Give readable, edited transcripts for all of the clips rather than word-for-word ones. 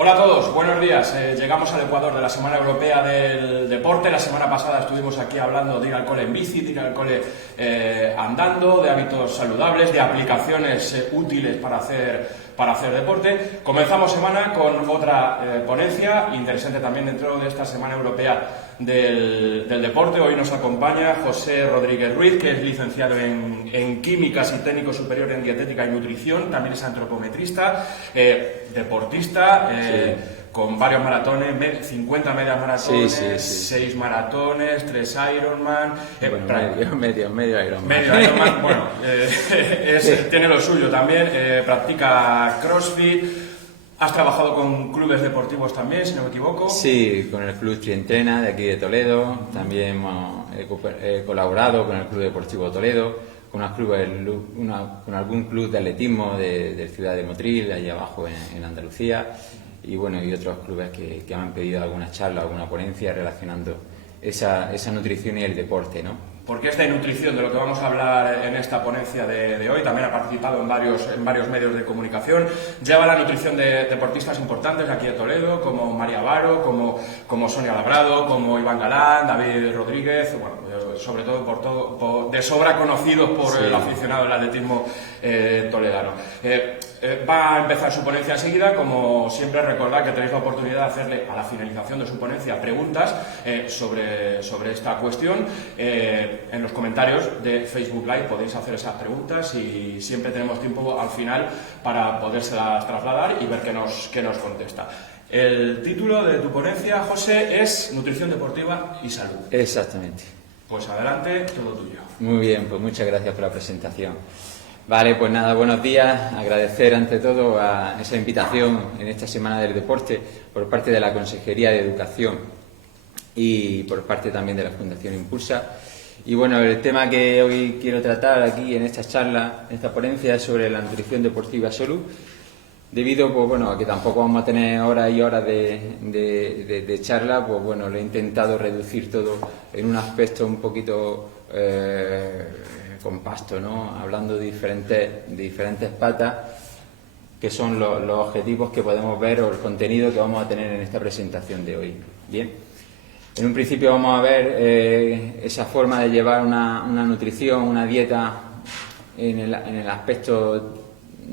Hola a todos, buenos días. Llegamos al Ecuador de la Semana Europea del Deporte. La semana pasada estuvimos aquí hablando de ir al cole en bici, de ir al cole andando, de hábitos saludables, de aplicaciones útiles para hacer deporte. Comenzamos semana con otra ponencia interesante también dentro de esta Semana Europea del Deporte. Hoy nos acompaña José Rodríguez Ruiz, que es licenciado en Químicas y técnico superior en Dietética y Nutrición. También es antropometrista, deportista, con varios maratones, 50 medias maratones, 6 maratones, 3 Ironman. Medio Ironman. Medio Ironman, bueno, tiene lo suyo también. Practica CrossFit. ¿Has trabajado con clubes deportivos también, si no me equivoco? Sí, con el Club Trientrena de aquí de Toledo. También he colaborado con el Club Deportivo Toledo, con algún club de atletismo de Ciudad de Motril, allá abajo en Andalucía. Y bueno, y otros clubes que me han pedido alguna charla, alguna ponencia relacionando esa nutrición y el deporte, ¿no? Porque es de nutrición de lo que vamos a hablar en esta ponencia de hoy. También ha participado en varios medios de comunicación. Lleva la nutrición de deportistas importantes aquí de Toledo, como María Varo, como Sonia Labrado, como Iván Galán, David Rodríguez, bueno, sobre todo de sobra conocidos por el aficionado del atletismo toledano. Va a empezar su ponencia enseguida. Como siempre, recordad que tenéis la oportunidad de hacerle a la finalización de su ponencia preguntas sobre esta cuestión. En los comentarios de Facebook Live podéis hacer esas preguntas y siempre tenemos tiempo al final para podérselas trasladar y ver qué nos contesta. El título de tu ponencia, José, es Nutrición Deportiva y Salud. Exactamente. Pues adelante, todo tuyo. Muy bien, pues muchas gracias por la presentación. Vale, pues nada, buenos días. Agradecer ante todo a esa invitación en esta Semana del Deporte por parte de la Consejería de Educación y por parte también de la Fundación Impulsa. Y bueno, el tema que hoy quiero tratar aquí en esta charla, en esta ponencia, es sobre la nutrición deportiva y salud. Debido, pues bueno, a que tampoco vamos a tener horas y horas de charla, pues bueno, lo he intentado reducir todo en un aspecto un poquito compacto, ¿no? Hablando de diferentes patas, que son los objetivos que podemos ver o el contenido que vamos a tener en esta presentación de hoy. Bien. En un principio vamos a ver esa forma de llevar una nutrición, una dieta en el aspecto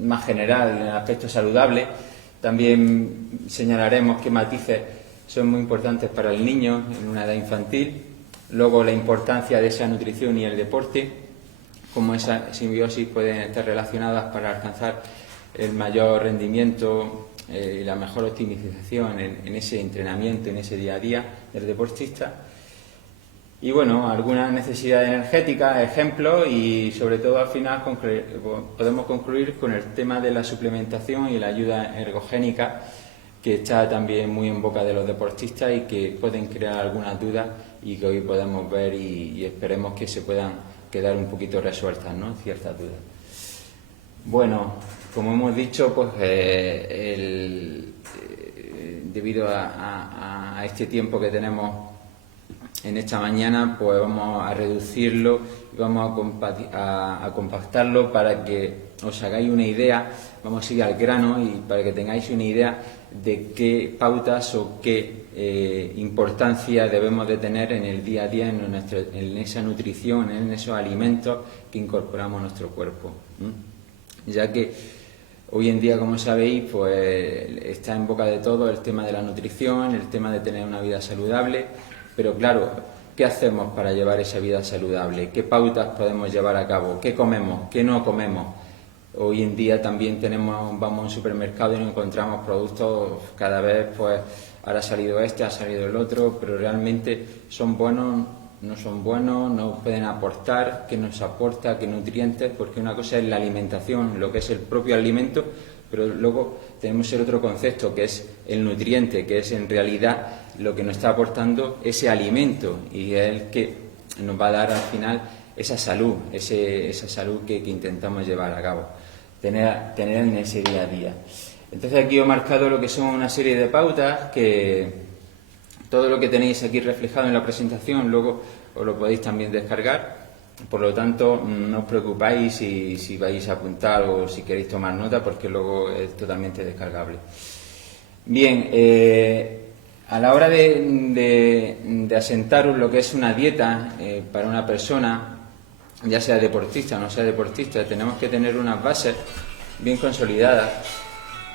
más general, en el aspecto saludable. También señalaremos qué matices son muy importantes para el niño en una edad infantil. Luego la importancia de esa nutrición y el deporte, cómo esa simbiosis pueden estar relacionadas para alcanzar el mayor rendimiento y la mejor optimización en ese entrenamiento, en ese día a día del deportista. Y bueno, algunas necesidades energéticas, ejemplos, y sobre todo al final podemos concluir con el tema de la suplementación y la ayuda ergogénica, que está también muy en boca de los deportistas y que pueden crear algunas dudas y que hoy podemos ver y esperemos que se puedan quedar un poquito resueltas, ¿no? Ciertas dudas. Bueno, como hemos dicho, pues debido a este tiempo que tenemos en esta mañana, pues vamos a reducirlo y vamos a compactarlo para que os hagáis una idea. Vamos a ir al grano y para que tengáis una idea de qué pautas o qué importancia debemos de tener en el día a día en esa nutrición, en esos alimentos que incorporamos a nuestro cuerpo. Ya que hoy en día, como sabéis, pues está en boca de todo el tema de la nutrición, el tema de tener una vida saludable, pero claro, ¿qué hacemos para llevar esa vida saludable? ¿Qué pautas podemos llevar a cabo? ¿Qué comemos? ¿Qué no comemos? Hoy en día también vamos a un supermercado y nos encontramos productos cada vez, pues ahora ha salido ha salido el otro, pero realmente son buenos, no son buenos, no pueden aportar, qué nos aporta, qué nutrientes, porque una cosa es la alimentación, lo que es el propio alimento, pero luego tenemos el otro concepto que es el nutriente, que es en realidad lo que nos está aportando ese alimento y es el que nos va a dar al final esa salud, esa salud que intentamos llevar a cabo, tener en ese día a día. Entonces aquí os he marcado lo que son una serie de pautas que todo lo que tenéis aquí reflejado en la presentación luego os lo podéis también descargar. Por lo tanto, no os preocupáis si vais a apuntar o si queréis tomar nota, porque luego es totalmente descargable. Bien, a la hora de asentaros lo que es una dieta para una persona, ya sea deportista o no sea deportista, tenemos que tener unas bases bien consolidadas,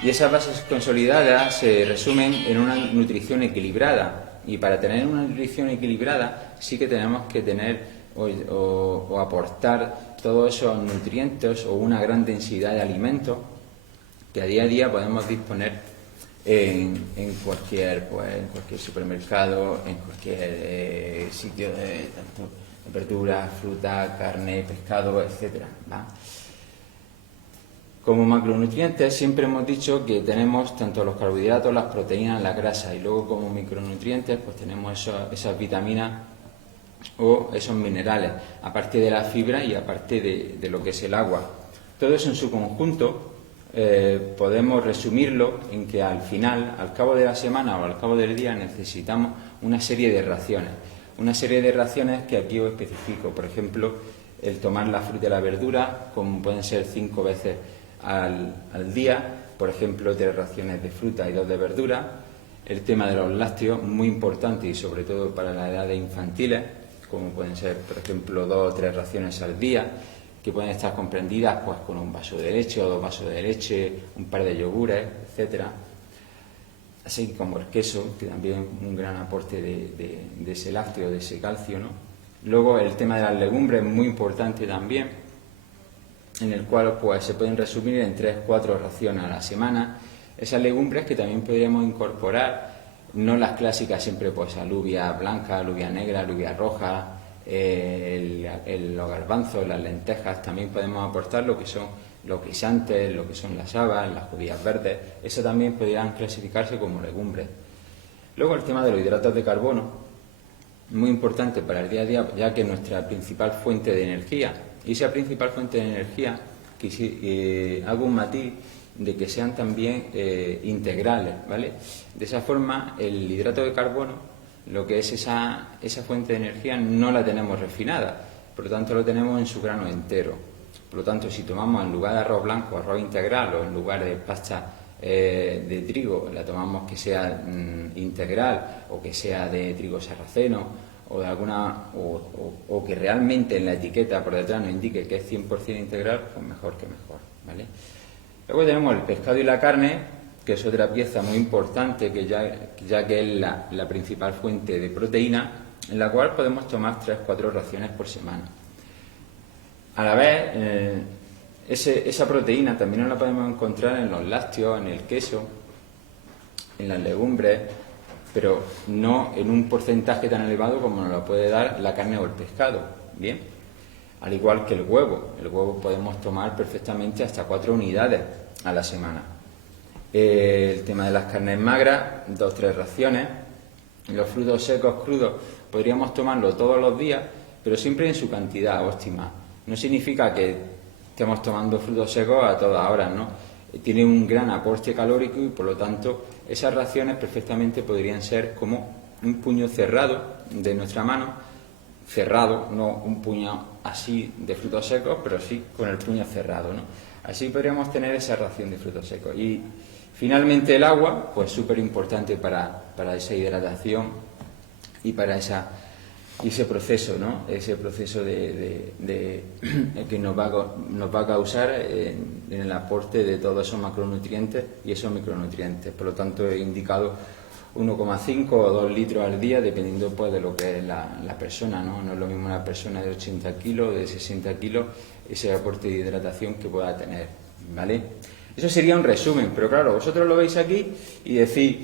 y esas bases consolidadas se resumen en una nutrición equilibrada, y para tener una nutrición equilibrada sí que tenemos que tener o aportar todos esos nutrientes o una gran densidad de alimentos que a día podemos disponer en cualquier supermercado, en cualquier sitio de tanto verduras, fruta, carne, pescado, etcétera, ¿va? Como macronutrientes siempre hemos dicho que tenemos tanto los carbohidratos, las proteínas, la grasa, y luego como micronutrientes pues tenemos esas vitaminas o esos minerales, aparte de la fibra y aparte de lo que es el agua. Todo eso en su conjunto podemos resumirlo en que al final, al cabo de la semana o al cabo del día, necesitamos una serie de raciones. Una serie de raciones que aquí os especifico. Por ejemplo, el tomar la fruta y la verdura, como pueden ser 5 veces al día, por ejemplo, 3 raciones de fruta y 2 de verdura. El tema de los lácteos, muy importante, y sobre todo para las edades infantiles, como pueden ser, por ejemplo, 2 o 3 raciones al día, que pueden estar comprendidas pues con un vaso de leche o 2 vasos de leche, un par de yogures, etcétera. Así como el queso, que también es un gran aporte de ese lácteo, de ese calcio, ¿no? Luego el tema de las legumbres, muy importante también, en el cual pues se pueden resumir en 3-4 raciones a la semana. Esas legumbres que también podríamos incorporar, no las clásicas siempre, pues alubia blanca, alubia negra, alubia roja, los garbanzos, las lentejas. También podemos aportar lo que son los guisantes, lo que son las habas, las judías verdes. Eso también podrían clasificarse como legumbres. Luego el tema de los hidratos de carbono, muy importante para el día a día, ya que es nuestra principal fuente de energía. Y esa principal fuente de energía, hago un matiz de que sean también integrales, ¿vale? De esa forma, el hidrato de carbono, lo que es esa fuente de energía, no la tenemos refinada, por lo tanto lo tenemos en su grano entero. Por lo tanto, si tomamos en lugar de arroz blanco, arroz integral, o en lugar de pasta de trigo, la tomamos que sea integral, o que sea de trigo sarraceno, o de alguna o que realmente en la etiqueta por detrás nos indique que es 100% integral, pues mejor que mejor, ¿vale? Luego tenemos el pescado y la carne, que es otra pieza muy importante, que ya que es la principal fuente de proteína, en la cual podemos tomar 3-4 raciones por semana. A la vez, esa proteína también la podemos encontrar en los lácteos, en el queso, en las legumbres, pero no en un porcentaje tan elevado como nos lo puede dar la carne o el pescado, ¿bien? Al igual que el huevo podemos tomar perfectamente hasta 4 unidades a la semana. El tema de las carnes magras, 2-3 raciones. Los frutos secos crudos podríamos tomarlo todos los días, pero siempre en su cantidad óptima. No significa que estemos tomando frutos secos a todas horas, ¿no? Tiene un gran aporte calórico y, por lo tanto, esas raciones perfectamente podrían ser como un puño cerrado de nuestra mano, cerrado, no un puño así de frutos secos, pero sí con el puño cerrado, ¿no? Así podríamos tener esa ración de frutos secos. Y finalmente el agua, pues súper importante para esa hidratación y para ese proceso, ¿no? Ese proceso que nos va a causar en el aporte de todos esos macronutrientes y esos micronutrientes. Por lo tanto, he indicado 1,5 o 2 litros al día, dependiendo pues de lo que es la persona, ¿no? No es lo mismo una persona de 80 kilos, de 60 kilos, ese aporte de hidratación que pueda tener, ¿vale? Eso sería un resumen, pero claro, vosotros lo veis aquí y decís,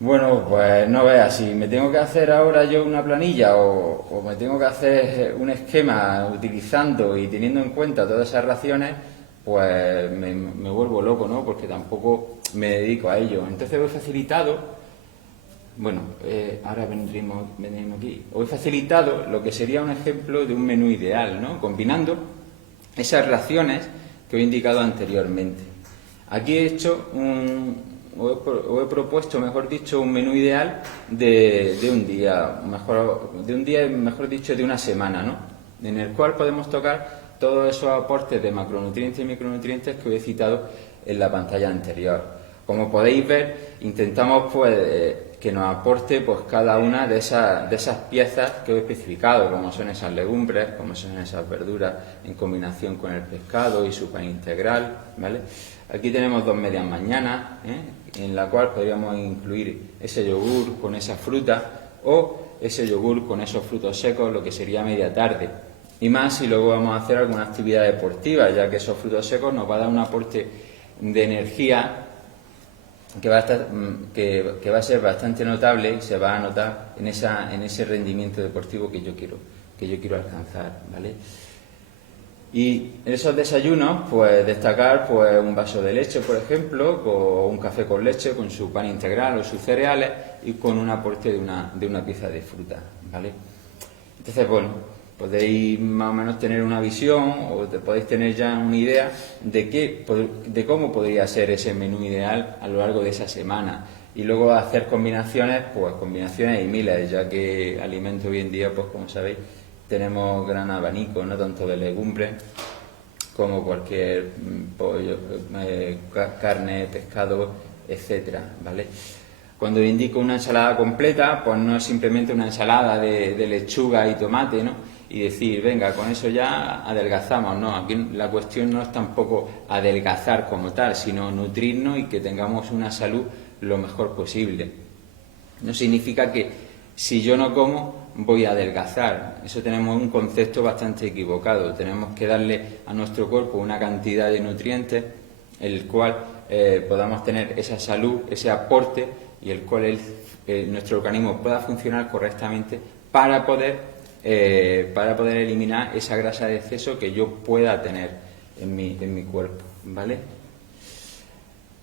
bueno, pues no veas, si me tengo que hacer ahora yo una planilla o me tengo que hacer un esquema utilizando y teniendo en cuenta todas esas raciones, pues me vuelvo loco, ¿no? Porque tampoco me dedico a ello. Entonces he facilitado, ahora vendremos aquí, os he facilitado lo que sería un ejemplo de un menú ideal, ¿no? Combinando esas raciones que os he indicado anteriormente. Aquí he hecho o he propuesto, mejor dicho, un menú ideal de un día, mejor dicho, de una semana, ¿no? En el cual podemos tocar todos esos aportes de macronutrientes y micronutrientes que os he citado en la pantalla anterior. Como podéis ver, intentamos pues que nos aporte pues cada una de esas piezas que he especificado, como son esas legumbres, como son esas verduras en combinación con el pescado y su pan integral, ¿vale? Aquí tenemos 2 medias mañanas, en la cual podríamos incluir ese yogur con esa fruta o ese yogur con esos frutos secos, lo que sería media tarde. Y más si luego vamos a hacer alguna actividad deportiva, ya que esos frutos secos nos va a dar un aporte de energía que va a ser bastante notable y se va a notar en ese rendimiento deportivo que yo quiero alcanzar, ¿vale? Y en esos desayunos, pues destacar pues un vaso de leche, por ejemplo, o un café con leche, con su pan integral o sus cereales y con un aporte de una pieza de fruta, ¿vale? Entonces, bueno, podéis más o menos tener una visión o podéis tener ya una idea de cómo podría ser ese menú ideal a lo largo de esa semana. Y luego hacer combinaciones, pues combinaciones y miles, ya que alimento hoy en día, pues como sabéis, tenemos gran abanico, no tanto de legumbres como cualquier pollo, carne, pescado, etcétera, ¿vale? Cuando indico una ensalada completa, pues no es simplemente una ensalada de lechuga y tomate, ¿no? Y decir, venga, con eso ya adelgazamos, no, aquí la cuestión no es tampoco adelgazar como tal, sino nutrirnos y que tengamos una salud lo mejor posible. No significa que si yo no como voy a adelgazar, eso tenemos un concepto bastante equivocado, tenemos que darle a nuestro cuerpo una cantidad de nutrientes, el cual podamos tener esa salud, ese aporte y el cual nuestro organismo pueda funcionar correctamente para poder eliminar esa grasa de exceso que yo pueda tener en mi cuerpo, ¿vale?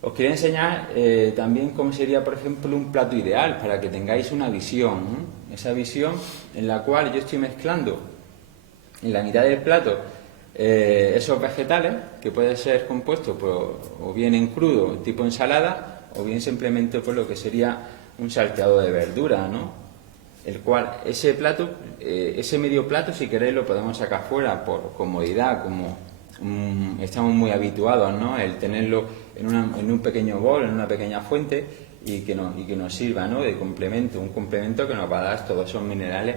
Os quería enseñar también cómo sería, por ejemplo, un plato ideal para que tengáis una visión, ¿no? Esa visión en la cual yo estoy mezclando en la mitad del plato esos vegetales que pueden ser compuestos o bien en crudo, tipo ensalada, o bien simplemente por lo que sería un salteado de verdura, ¿no? El cual, ese plato, ese medio plato, si queréis, lo podemos sacar fuera por comodidad, como estamos muy habituados, ¿no? El tenerlo en un pequeño bol, en una pequeña fuente y que nos sirva, ¿no? De complemento, un complemento que nos va a dar todos esos minerales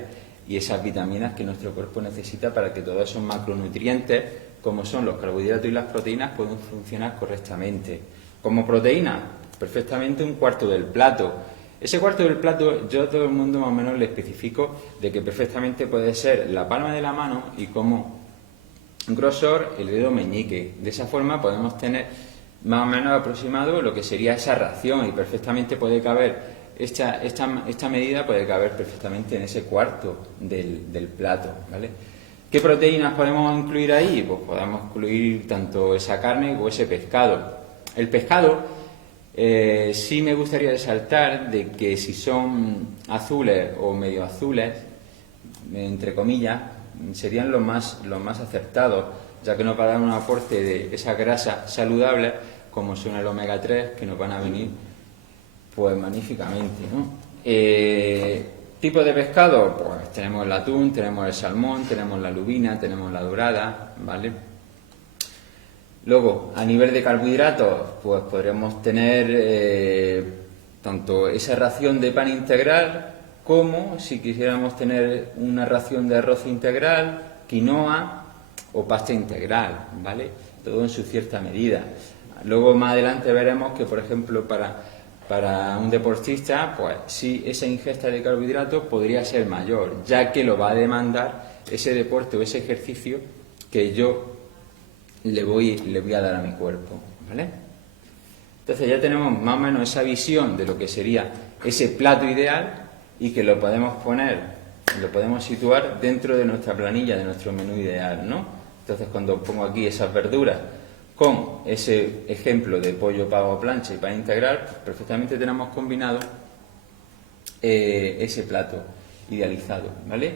y esas vitaminas que nuestro cuerpo necesita para que todos esos macronutrientes, como son los carbohidratos y las proteínas, puedan funcionar correctamente. Como proteína, perfectamente un cuarto del plato. Ese cuarto del plato yo a todo el mundo más o menos le especifico de que perfectamente puede ser la palma de la mano y como grosor el dedo meñique. De esa forma podemos tener más o menos aproximado lo que sería esa ración y perfectamente puede caber, esta medida puede caber perfectamente en ese cuarto del plato, ¿vale? ¿Qué proteínas podemos incluir ahí? Pues podemos incluir tanto esa carne o ese pescado. El pescado sí me gustaría resaltar de que si son azules o medio azules, entre comillas, serían los más acertados, ya que nos va a dar un aporte de esa grasa saludable, como son el omega 3, que nos van a venir pues magníficamente, ¿no? Tipo de pescado, pues tenemos el atún, tenemos el salmón, tenemos la lubina, tenemos la dorada, ¿vale? Luego, a nivel de carbohidratos, pues podríamos tener tanto esa ración de pan integral como si quisiéramos tener una ración de arroz integral, quinoa o pasta integral, ¿vale? Todo en su cierta medida. Luego más adelante veremos que, por ejemplo, para un deportista, pues sí, esa ingesta de carbohidratos podría ser mayor, ya que lo va a demandar ese deporte o ese ejercicio que yo le voy a dar a mi cuerpo, ¿vale? Entonces ya tenemos más o menos esa visión de lo que sería ese plato ideal y que lo podemos situar dentro de nuestra planilla, de nuestro menú ideal, ¿no? Entonces cuando pongo aquí esas verduras con ese ejemplo de pollo, pavo a plancha y pan integral, pues perfectamente tenemos combinado ese plato idealizado, ¿vale?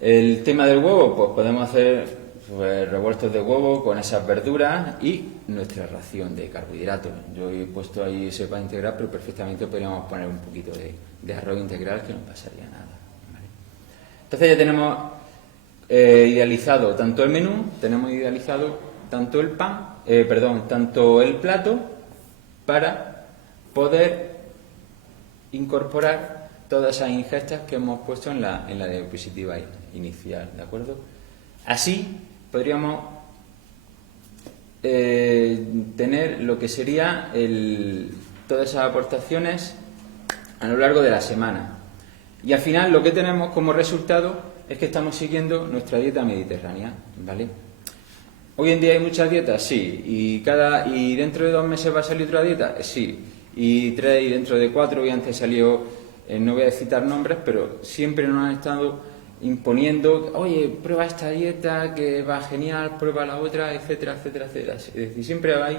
El tema del huevo, pues podemos hacer revueltos de huevo con esas verduras y nuestra ración de carbohidratos. Yo he puesto ahí ese pan integral, pero perfectamente podríamos poner un poquito de arroz integral que no pasaría nada, ¿vale? Entonces ya tenemos idealizado tanto el menú, tenemos idealizado tanto el plato para poder incorporar todas esas ingestas que hemos puesto en la diapositiva inicial, ¿de acuerdo? Así podríamos tener lo que sería todas esas aportaciones a lo largo de la semana. Y al final lo que tenemos como resultado es que estamos siguiendo nuestra dieta mediterránea, ¿vale? Hoy en día hay muchas dietas, sí, y dentro de 2 meses va a salir otra dieta, sí, y dentro de 4, y antes salió, no voy a citar nombres, pero siempre nos han estado imponiendo, oye, prueba esta dieta que va genial, prueba la otra, etcétera, etcétera, etcétera. Es decir, siempre hay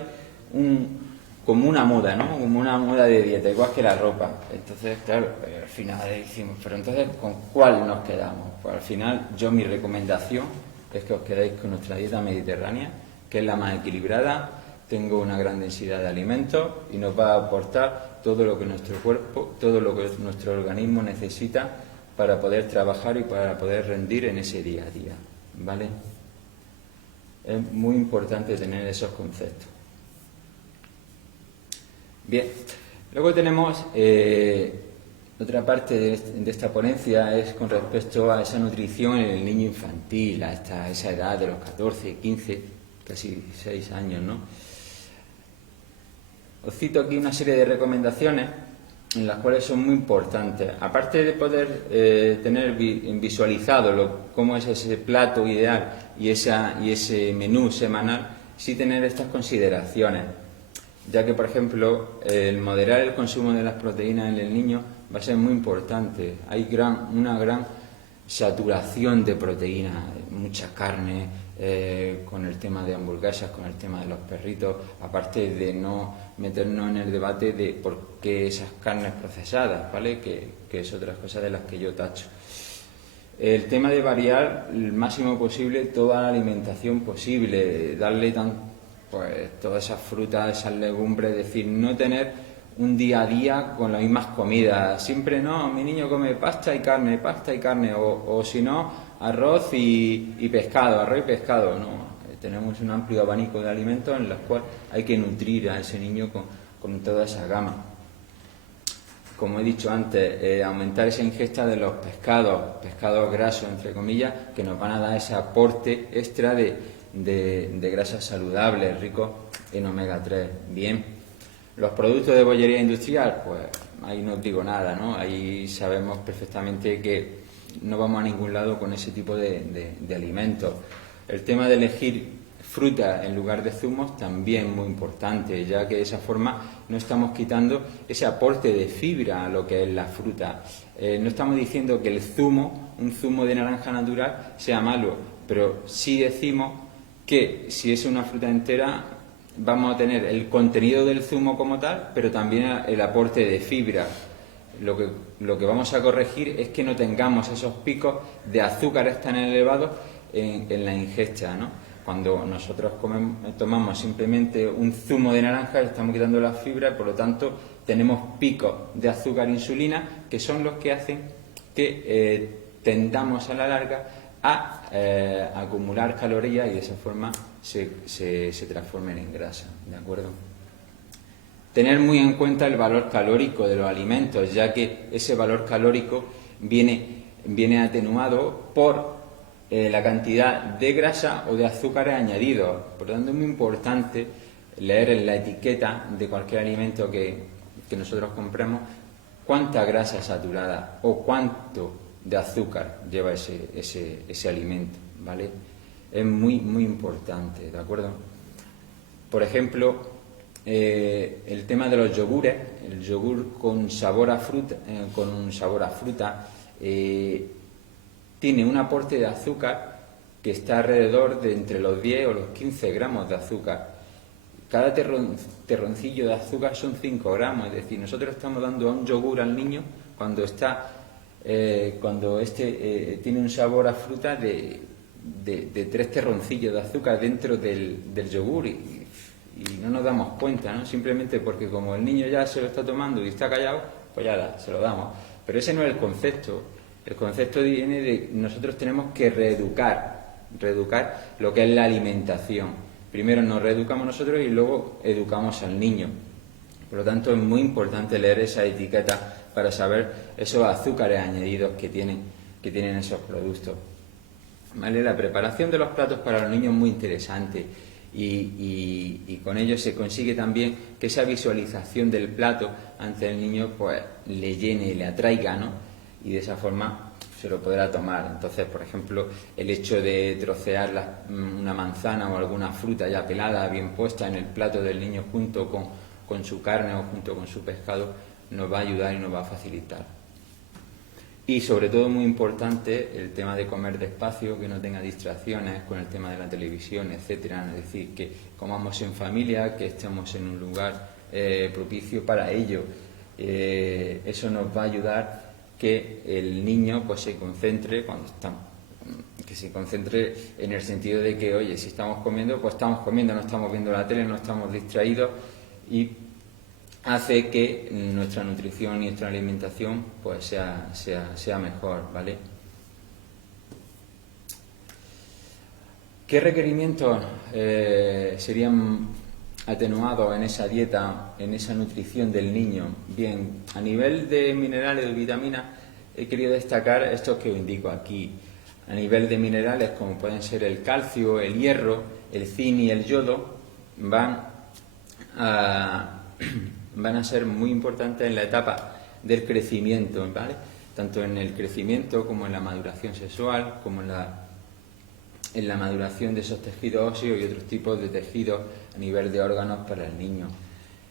como una moda, ¿no? Como una moda de dieta, igual que la ropa. Entonces, claro, al final decimos, pero entonces, ¿con cuál nos quedamos? Pues al final, mi recomendación es que os quedéis con nuestra dieta mediterránea, que es la más equilibrada, tengo una gran densidad de alimentos y nos va a aportar todo lo que nuestro cuerpo, todo lo que nuestro organismo necesita para poder trabajar y para poder rendir en ese día a día, ¿vale? Es muy importante tener esos conceptos. Bien, luego tenemos otra parte de esta ponencia es con respecto a esa nutrición en el niño infantil, a esa edad de los 14, 15, casi 6 años, ¿no? Os cito aquí una serie de recomendaciones en las cuales son muy importantes. Aparte de poder tener visualizado cómo es ese plato ideal y ese menú semanal, sí tener estas consideraciones, ya que, por ejemplo, el moderar el consumo de las proteínas en el niño va a ser muy importante. Hay una gran saturación de proteínas, mucha carne, con el tema de hamburguesas, con el tema de los perritos, aparte de no meternos en el debate de por qué esas carnes procesadas, ¿vale? Que es otra cosa de las que yo tacho. El tema de variar el máximo posible toda la alimentación posible, darle pues todas esas frutas, esas legumbres, es decir, no tener un día a día con las mismas comidas. Siempre no, mi niño come pasta y carne, o si no, arroz y pescado, arroz y pescado. No, tenemos un amplio abanico de alimentos en los cuales hay que nutrir a ese niño con toda esa gama. Como he dicho antes, aumentar esa ingesta de los pescados grasos, entre comillas, que nos van a dar ese aporte extra de grasas saludables, ricos en omega 3. Bien, los productos de bollería industrial, pues ahí no os digo nada, ¿no? Ahí sabemos perfectamente que no vamos a ningún lado con ese tipo de alimentos. El tema de elegir fruta en lugar de zumos también muy importante, ya que de esa forma no estamos quitando ese aporte de fibra a lo que es la fruta. No estamos diciendo que un zumo de naranja natural sea malo, pero sí decimos que si es una fruta entera vamos a tener el contenido del zumo como tal, pero también el aporte de fibra. Lo que vamos a corregir es que no tengamos esos picos de azúcares tan elevados en la ingesta, ¿no? Cuando nosotros tomamos simplemente un zumo de naranja, estamos quitando la fibra y por lo tanto tenemos picos de azúcar e insulina que son los que hacen que tendamos a la larga a acumular calorías y de esa forma se transformen en grasa, ¿de acuerdo? Tener muy en cuenta el valor calórico de los alimentos, ya que ese valor calórico viene atenuado por la cantidad de grasa o de azúcares añadidos. Por lo tanto, es muy importante leer en la etiqueta de cualquier alimento que nosotros compremos cuánta grasa saturada o cuánto de azúcar lleva ese alimento, ¿vale? Es muy, muy importante, ¿de acuerdo? Por ejemplo, el tema de los yogures, el yogur con sabor a fruta, tiene un aporte de azúcar que está alrededor de entre los 10 o los 15 gramos de azúcar. Cada terroncillo de azúcar son 5 gramos, es decir, nosotros estamos dando a un yogur al niño cuando tiene un sabor a fruta de 3 terroncillos de azúcar dentro del yogur y no nos damos cuenta, ¿no? Simplemente porque como el niño ya se lo está tomando y está callado, pues ya se lo damos. Pero ese no es el concepto. El concepto viene de nosotros tenemos que reeducar lo que es la alimentación. Primero nos reeducamos nosotros y luego educamos al niño. Por lo tanto, es muy importante leer esa etiqueta para saber esos azúcares añadidos que tienen esos productos. ¿Vale? La preparación de los platos para los niños es muy interesante y con ello se consigue también que esa visualización del plato ante el niño pues le llene y le atraiga, ¿no? Y de esa forma se lo podrá tomar. Entonces, por ejemplo, el hecho de trocear una manzana o alguna fruta ya pelada, bien puesta en el plato del niño junto con su carne o junto con su pescado, nos va a ayudar y nos va a facilitar. Y sobre todo, muy importante, el tema de comer despacio, que no tenga distracciones con el tema de la televisión, etcétera. Es decir, que comamos en familia, que estemos en un lugar propicio para ello. Eso nos va a ayudar que el niño pues se concentre en el sentido de que, oye, si estamos comiendo, pues estamos comiendo, no estamos viendo la tele, no estamos distraídos, y hace que nuestra nutrición y nuestra alimentación pues sea mejor, ¿vale? ¿Qué requerimientos serían atenuados en esa dieta, en esa nutrición del niño? Bien, a nivel de minerales y vitaminas he querido destacar estos que os indico aquí. A nivel de minerales, como pueden ser el calcio, el hierro, el zinc y el yodo, van a ser muy importantes en la etapa del crecimiento, ¿vale? Tanto en el crecimiento como en la maduración sexual, como en la maduración de esos tejidos óseos y otros tipos de tejidos a nivel de órganos para el niño.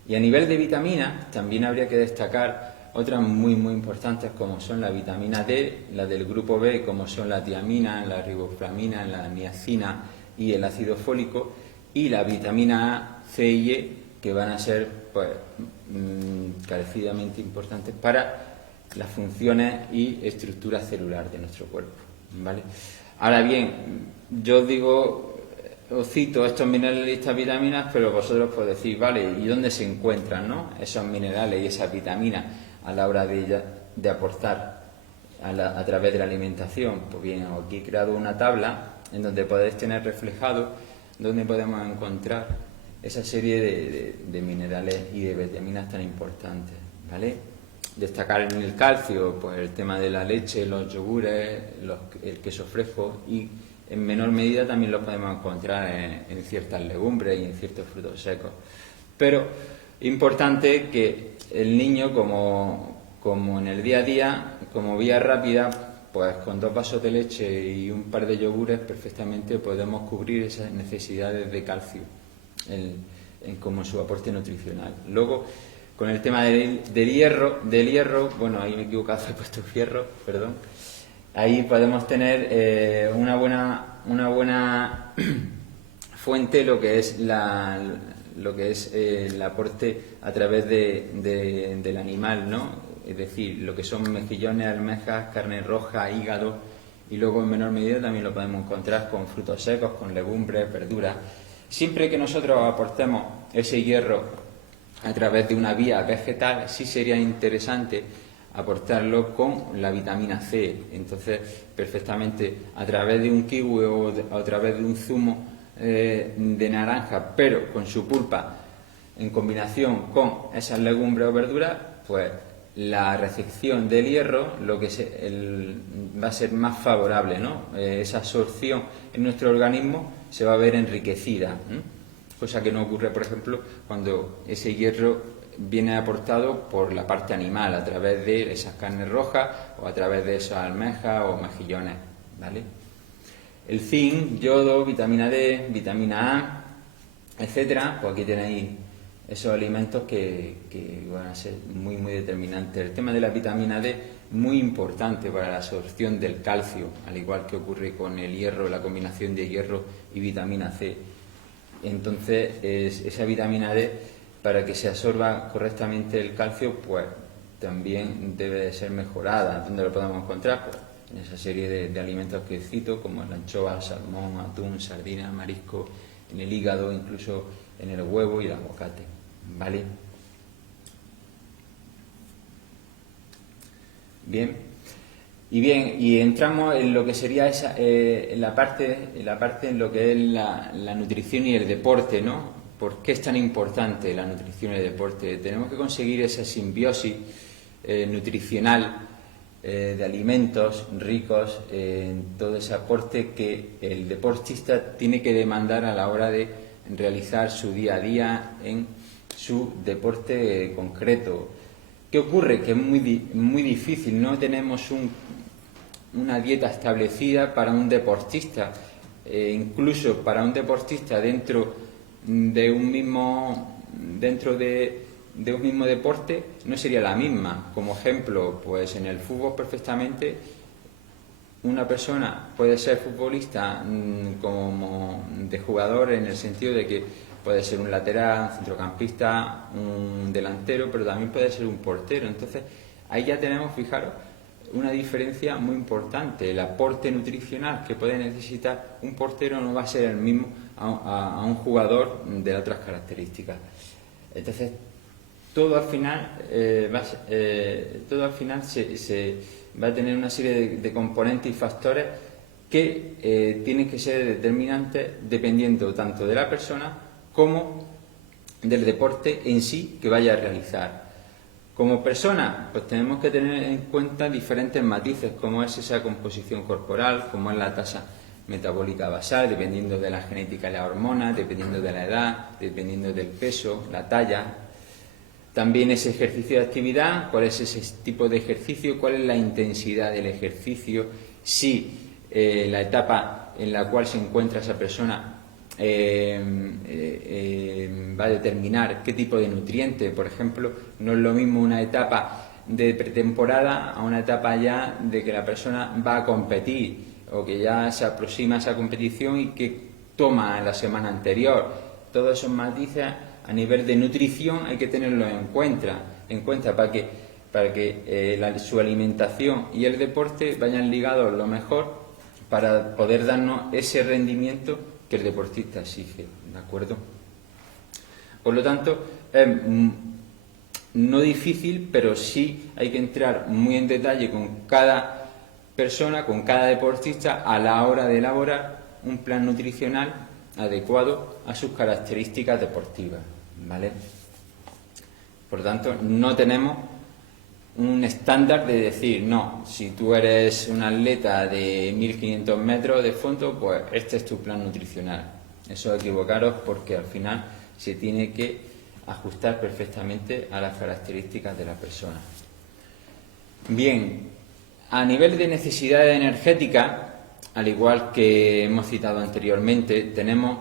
Y a nivel de vitaminas también habría que destacar otras muy importantes, como son la vitamina D, la del grupo B, como son la tiamina, la riboflavina, la niacina y el ácido fólico, y la vitamina A, C y E, que van a ser pues carecidamente importantes para las funciones y estructura celular de nuestro cuerpo, ¿vale? Ahora bien, yo os cito estos minerales y estas vitaminas, pero vosotros podéis decir, vale, ¿y dónde se encuentran, no?, esos minerales y esas vitaminas a la hora de aportar a través de la alimentación? Pues bien, aquí he creado una tabla en donde podéis tener reflejado donde podemos encontrar esa serie de minerales y de vitaminas tan importantes, ¿vale? Destacar en el calcio, pues el tema de la leche, los yogures, el queso fresco, y en menor medida también los podemos encontrar en ciertas legumbres y en ciertos frutos secos. Pero importante que el niño, como en el día a día, como vía rápida, pues con 2 vasos de leche y un par de yogures perfectamente podemos cubrir esas necesidades de calcio como su aporte nutricional. Luego, con el tema del hierro, bueno, ahí me he equivocado, he puesto fierro, perdón. Ahí podemos tener una buena fuente, lo que es el aporte a través del animal, ¿no? Es decir, lo que son mejillones, almejas, carne roja, hígado, y luego en menor medida también lo podemos encontrar con frutos secos, con legumbres, verduras. Siempre que nosotros aportemos ese hierro a través de una vía vegetal, sí sería interesante aportarlo con la vitamina C. Entonces, perfectamente a través de un kiwi o a través de un zumo de naranja, pero con su pulpa, en combinación con esas legumbres o verduras, pues la recepción del hierro va a ser más favorable, ¿no? Esa absorción en nuestro organismo se va a ver enriquecida, cosa que no ocurre, por ejemplo, cuando ese hierro viene aportado por la parte animal, a través de esas carnes rojas o a través de esas almejas o mejillones, ¿vale? El zinc, yodo, vitamina D, vitamina A, etcétera, pues aquí tenéis esos alimentos que van a ser muy determinantes. El tema de la vitamina D, muy importante para la absorción del calcio, al igual que ocurre con el hierro, la combinación de hierro y vitamina C. Entonces, esa vitamina D, para que se absorba correctamente el calcio, pues también debe de ser mejorada. ¿Dónde lo podemos encontrar? Pues en esa serie de alimentos que cito, como la anchoa, salmón, atún, sardina, marisco, en el hígado, incluso en el huevo y el aguacate, ¿vale? Bien, y entramos en lo que sería la parte en lo que es la nutrición y el deporte, ¿no? ¿por qué es tan importante la nutrición y el deporte? Tenemos que conseguir esa simbiosis nutricional de alimentos ricos en todo ese aporte que el deportista tiene que demandar a la hora de realizar su día a día en su deporte concreto. ¿Qué ocurre? Que es muy difícil, no tenemos una dieta establecida para un deportista, incluso para un deportista dentro de un mismo deporte no sería la misma. Como ejemplo, pues en el fútbol perfectamente una persona puede ser futbolista como de jugador, en el sentido de que puede ser un lateral, un centrocampista, un delantero, pero también puede ser un portero. Entonces ahí ya tenemos, fijaros, una diferencia muy importante. El aporte nutricional que puede necesitar un portero no va a ser el mismo a un jugador de otras características. Entonces todo al final se va a tener una serie de componentes y factores que tienen que ser determinantes dependiendo tanto de la persona como del deporte en sí que vaya a realizar. Como persona, pues tenemos que tener en cuenta diferentes matices, como es esa composición corporal, como es la tasa metabólica basal, dependiendo de la genética y las hormonas, dependiendo de la edad, dependiendo del peso, la talla. También ese ejercicio de actividad, cuál es ese tipo de ejercicio, cuál es la intensidad del ejercicio, si la etapa en la cual se encuentra esa persona va a determinar qué tipo de nutriente. Por ejemplo, no es lo mismo una etapa de pretemporada a una etapa ya de que la persona va a competir o que ya se aproxima a esa competición y que toma en la semana anterior. Todos esos matices a nivel de nutrición hay que tenerlo en cuenta para que su alimentación y el deporte vayan ligados lo mejor para poder darnos ese rendimiento que el deportista exige, ¿de acuerdo? Por lo tanto, no difícil, pero sí hay que entrar muy en detalle con cada persona, con cada deportista, a la hora de elaborar un plan nutricional adecuado a sus características deportivas, ¿vale? Por lo tanto, no tenemos un estándar de decir, no, si tú eres un atleta de 1500 metros de fondo, pues este es tu plan nutricional. Eso es equivocaros, porque al final se tiene que ajustar perfectamente a las características de la persona. Bien, a nivel de necesidades energéticas, al igual que hemos citado anteriormente, tenemos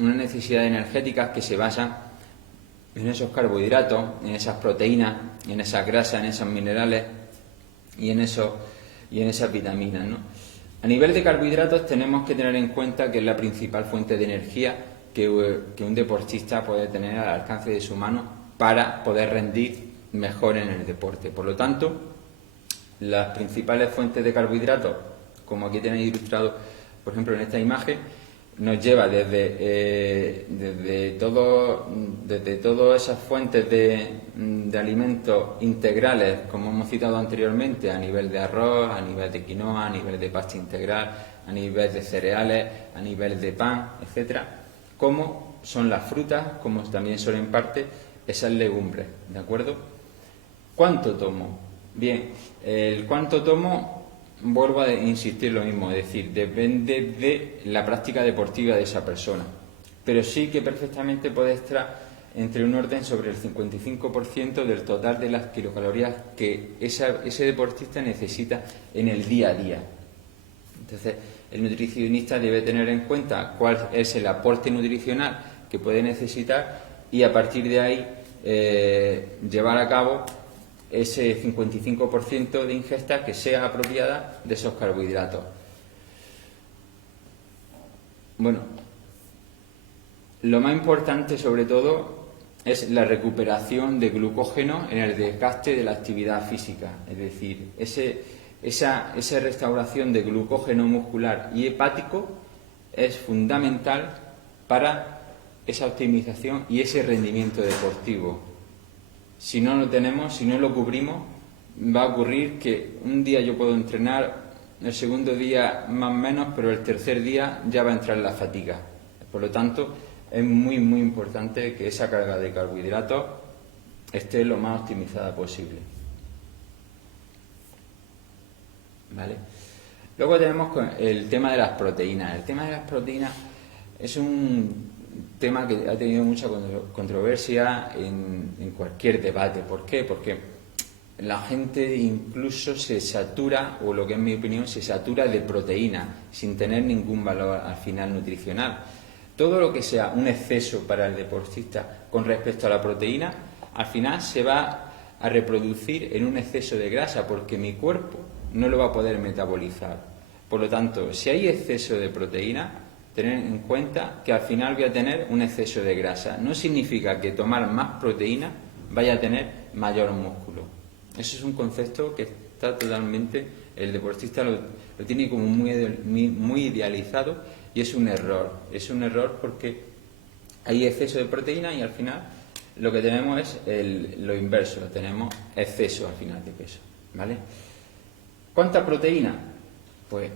unas necesidades energéticas que se basan en esos carbohidratos, en esas proteínas, en esas grasas, en esos minerales y en esas vitaminas, ¿no? A nivel de carbohidratos tenemos que tener en cuenta que es la principal fuente de energía que un deportista puede tener al alcance de su mano para poder rendir mejor en el deporte. Por lo tanto, las principales fuentes de carbohidratos, como aquí tenéis ilustrado, por ejemplo, en esta imagen, nos lleva desde todas esas fuentes de alimentos integrales, como hemos citado anteriormente, a nivel de arroz, a nivel de quinoa, a nivel de pasta integral, a nivel de cereales, a nivel de pan, etcétera, como son las frutas, como también son en parte esas legumbres, ¿de acuerdo? ¿Cuánto tomo? Bien, el cuánto tomo, vuelvo a insistir lo mismo, es decir, depende de la práctica deportiva de esa persona, pero sí que perfectamente puede estar entre un orden sobre el 55% del total de las kilocalorías que ese deportista necesita en el día a día. Entonces, el nutricionista debe tener en cuenta cuál es el aporte nutricional que puede necesitar y a partir de ahí llevar a cabo ese 55% de ingesta que sea apropiada de esos carbohidratos. Bueno, lo más importante sobre todo es la recuperación de glucógeno en el desgaste de la actividad física, es decir, esa restauración de glucógeno muscular y hepático es fundamental para esa optimización y ese rendimiento deportivo. Si no lo tenemos, si no lo cubrimos, va a ocurrir que un día yo puedo entrenar, el segundo día más o menos, pero el tercer día ya va a entrar la fatiga. Por lo tanto, es muy, muy importante que esa carga de carbohidratos esté lo más optimizada posible. ¿Vale? Luego tenemos el tema de las proteínas. El tema de las proteínas es un tema que ha tenido mucha controversia en cualquier debate. ¿Por qué? Porque la gente incluso se satura, o lo que es mi opinión, se satura de proteína sin tener ningún valor al final nutricional. Todo lo que sea un exceso para el deportista con respecto a la proteína, al final se va a reproducir en un exceso de grasa, porque mi cuerpo no lo va a poder metabolizar. Por lo tanto, si hay exceso de proteína, tener en cuenta que al final voy a tener un exceso de grasa. No significa que tomar más proteína vaya a tener mayor músculo. Eso es un concepto que está totalmente, el deportista lo tiene como muy idealizado, y es un error. Es un error porque hay exceso de proteína y al final lo que tenemos es lo inverso, tenemos exceso al final de peso, ¿vale? ¿Cuánta proteína? Pues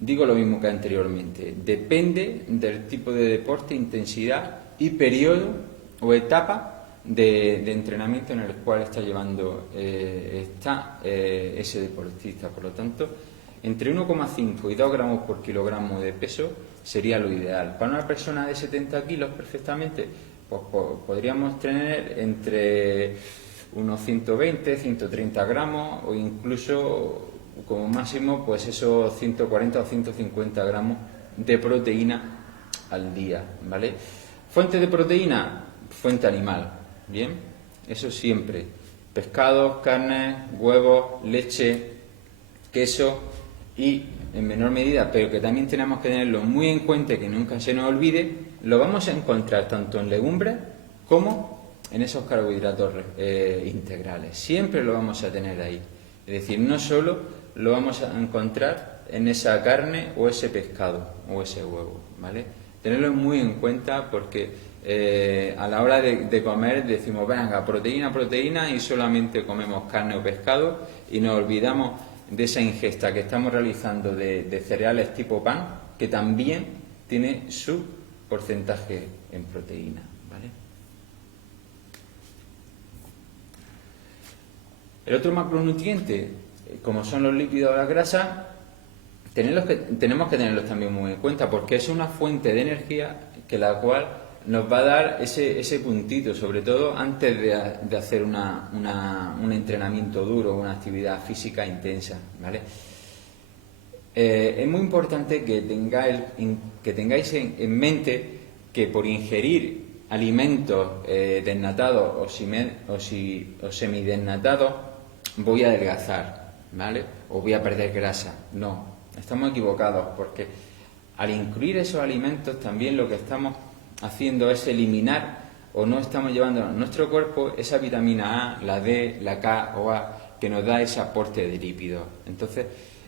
digo lo mismo que anteriormente, depende del tipo de deporte, intensidad y periodo o etapa de entrenamiento en el cual está llevando ese deportista. Por lo tanto, entre 1,5 y 2 gramos por kilogramo de peso sería lo ideal. Para una persona de 70 kilos perfectamente, pues podríamos tener entre unos 120, 130 gramos, o incluso como máximo pues esos 140 o 150 gramos de proteína al día, ¿vale? Fuente de proteína, fuente animal, ¿bien? Eso siempre, pescados, carnes, huevos, leche, queso, y en menor medida, pero que también tenemos que tenerlo muy en cuenta y que nunca se nos olvide, lo vamos a encontrar tanto en legumbres como en esos carbohidratos integrales. Siempre lo vamos a tener ahí. Es decir, no solo lo vamos a encontrar en esa carne o ese pescado o ese huevo, ¿vale? Tenerlo muy en cuenta, porque a la hora de comer decimos, venga, proteína, proteína, y solamente comemos carne o pescado y nos olvidamos de esa ingesta que estamos realizando de cereales tipo pan, que también tiene su porcentaje en proteína, ¿vale? El otro macronutriente, como son los lípidos o las grasas, tenemos que tenerlos también muy en cuenta, porque es una fuente de energía que la cual nos va a dar ese puntito, sobre todo antes de hacer un entrenamiento duro, una actividad física intensa, ¿vale? Es muy importante que tengáis en mente que por ingerir alimentos desnatados o semidesnatados voy a adelgazar, ¿vale? O voy a perder grasa. No, estamos equivocados, porque al incluir esos alimentos también lo que estamos haciendo es eliminar, o no estamos llevando a nuestro cuerpo esa vitamina A, la D, la K o A, que nos da ese aporte de lípidos. Entonces,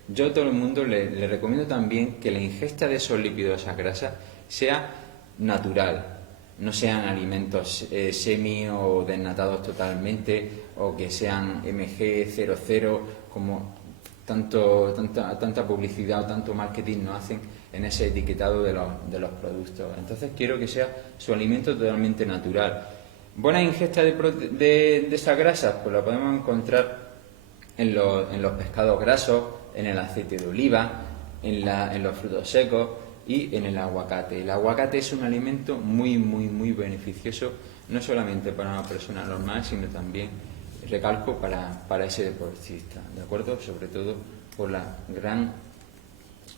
yo a todo el mundo le recomiendo también que la ingesta de esos lípidos, esas grasas, sea natural, no sean alimentos semi o desnatados totalmente, o que sean MG00, como tanta publicidad o tanto marketing nos hacen en ese etiquetado de los productos. Entonces quiero que sea su alimento totalmente natural. Buena ingesta de esas grasas, pues la podemos encontrar en los pescados grasos, en el aceite de oliva, en los frutos secos y en el aguacate. El aguacate es un alimento muy, muy, muy beneficioso, no solamente para una persona normal, sino también, recalco, para ese deportista, ¿de acuerdo? Sobre todo por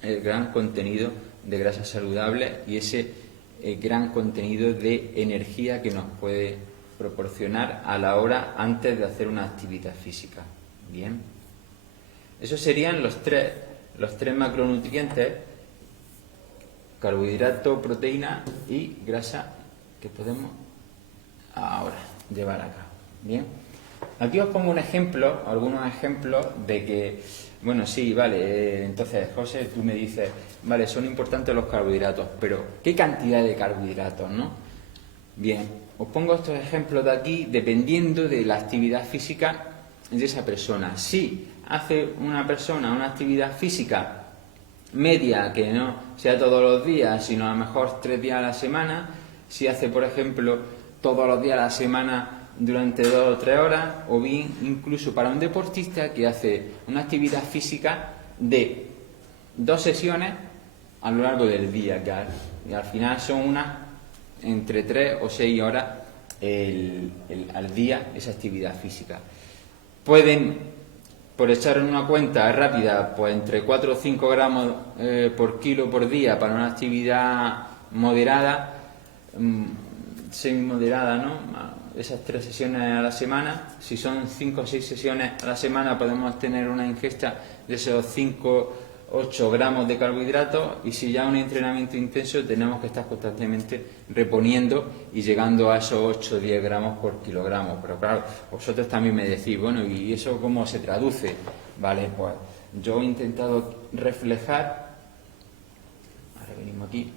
el gran contenido de grasas saludables y ese gran contenido de energía que nos puede proporcionar a la hora antes de hacer una actividad física. Bien, esos serían los tres macronutrientes: carbohidrato, proteína y grasa, que podemos ahora llevar a cabo. Bien, aquí os pongo algunos ejemplos de que, bueno, sí, vale, entonces, José, tú me dices, vale, son importantes los carbohidratos, pero ¿qué cantidad de carbohidratos, no? Bien, os pongo estos ejemplos de aquí dependiendo de la actividad física de esa persona. Si hace una persona una actividad física media, que no sea todos los días, sino a lo mejor 3 días a la semana, Si hace, por ejemplo, todos los días a la semana durante 2 o 3 horas, o bien incluso para un deportista que hace una actividad física de 2 sesiones a lo largo del día, y al final son entre 3 o 6 horas al día esa actividad física. Pueden, por echar una cuenta rápida, pues entre 4 o 5 gramos por kilo por día para una actividad moderada, semi-moderada, ¿no? Esas 3 sesiones a la semana. Si son 5 o 6 sesiones a la semana, podemos tener una ingesta de esos 5 8 gramos de carbohidratos, y si ya un entrenamiento intenso tenemos que estar constantemente reponiendo y llegando a esos 8 o 10 gramos por kilogramo. Pero claro, vosotros también me decís, bueno, ¿y eso cómo se traduce? Vale, pues yo he intentado reflejar, ahora venimos aquí,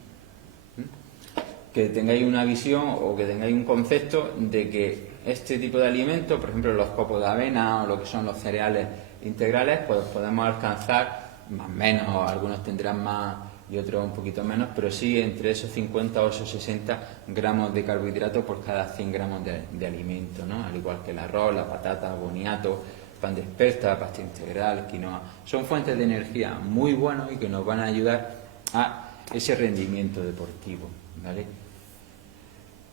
que tengáis una visión o que tengáis un concepto de que este tipo de alimentos, por ejemplo los copos de avena o lo que son los cereales integrales, pues podemos alcanzar más o menos, algunos tendrán más y otros un poquito menos, pero sí entre esos 50 o esos 60 gramos de carbohidratos por cada 100 gramos de alimento, ¿no? Al igual que el arroz, la patata, boniato, pan de espelta, pasta integral, quinoa. Son fuentes de energía muy buenas y que nos van a ayudar a ese rendimiento deportivo, ¿vale?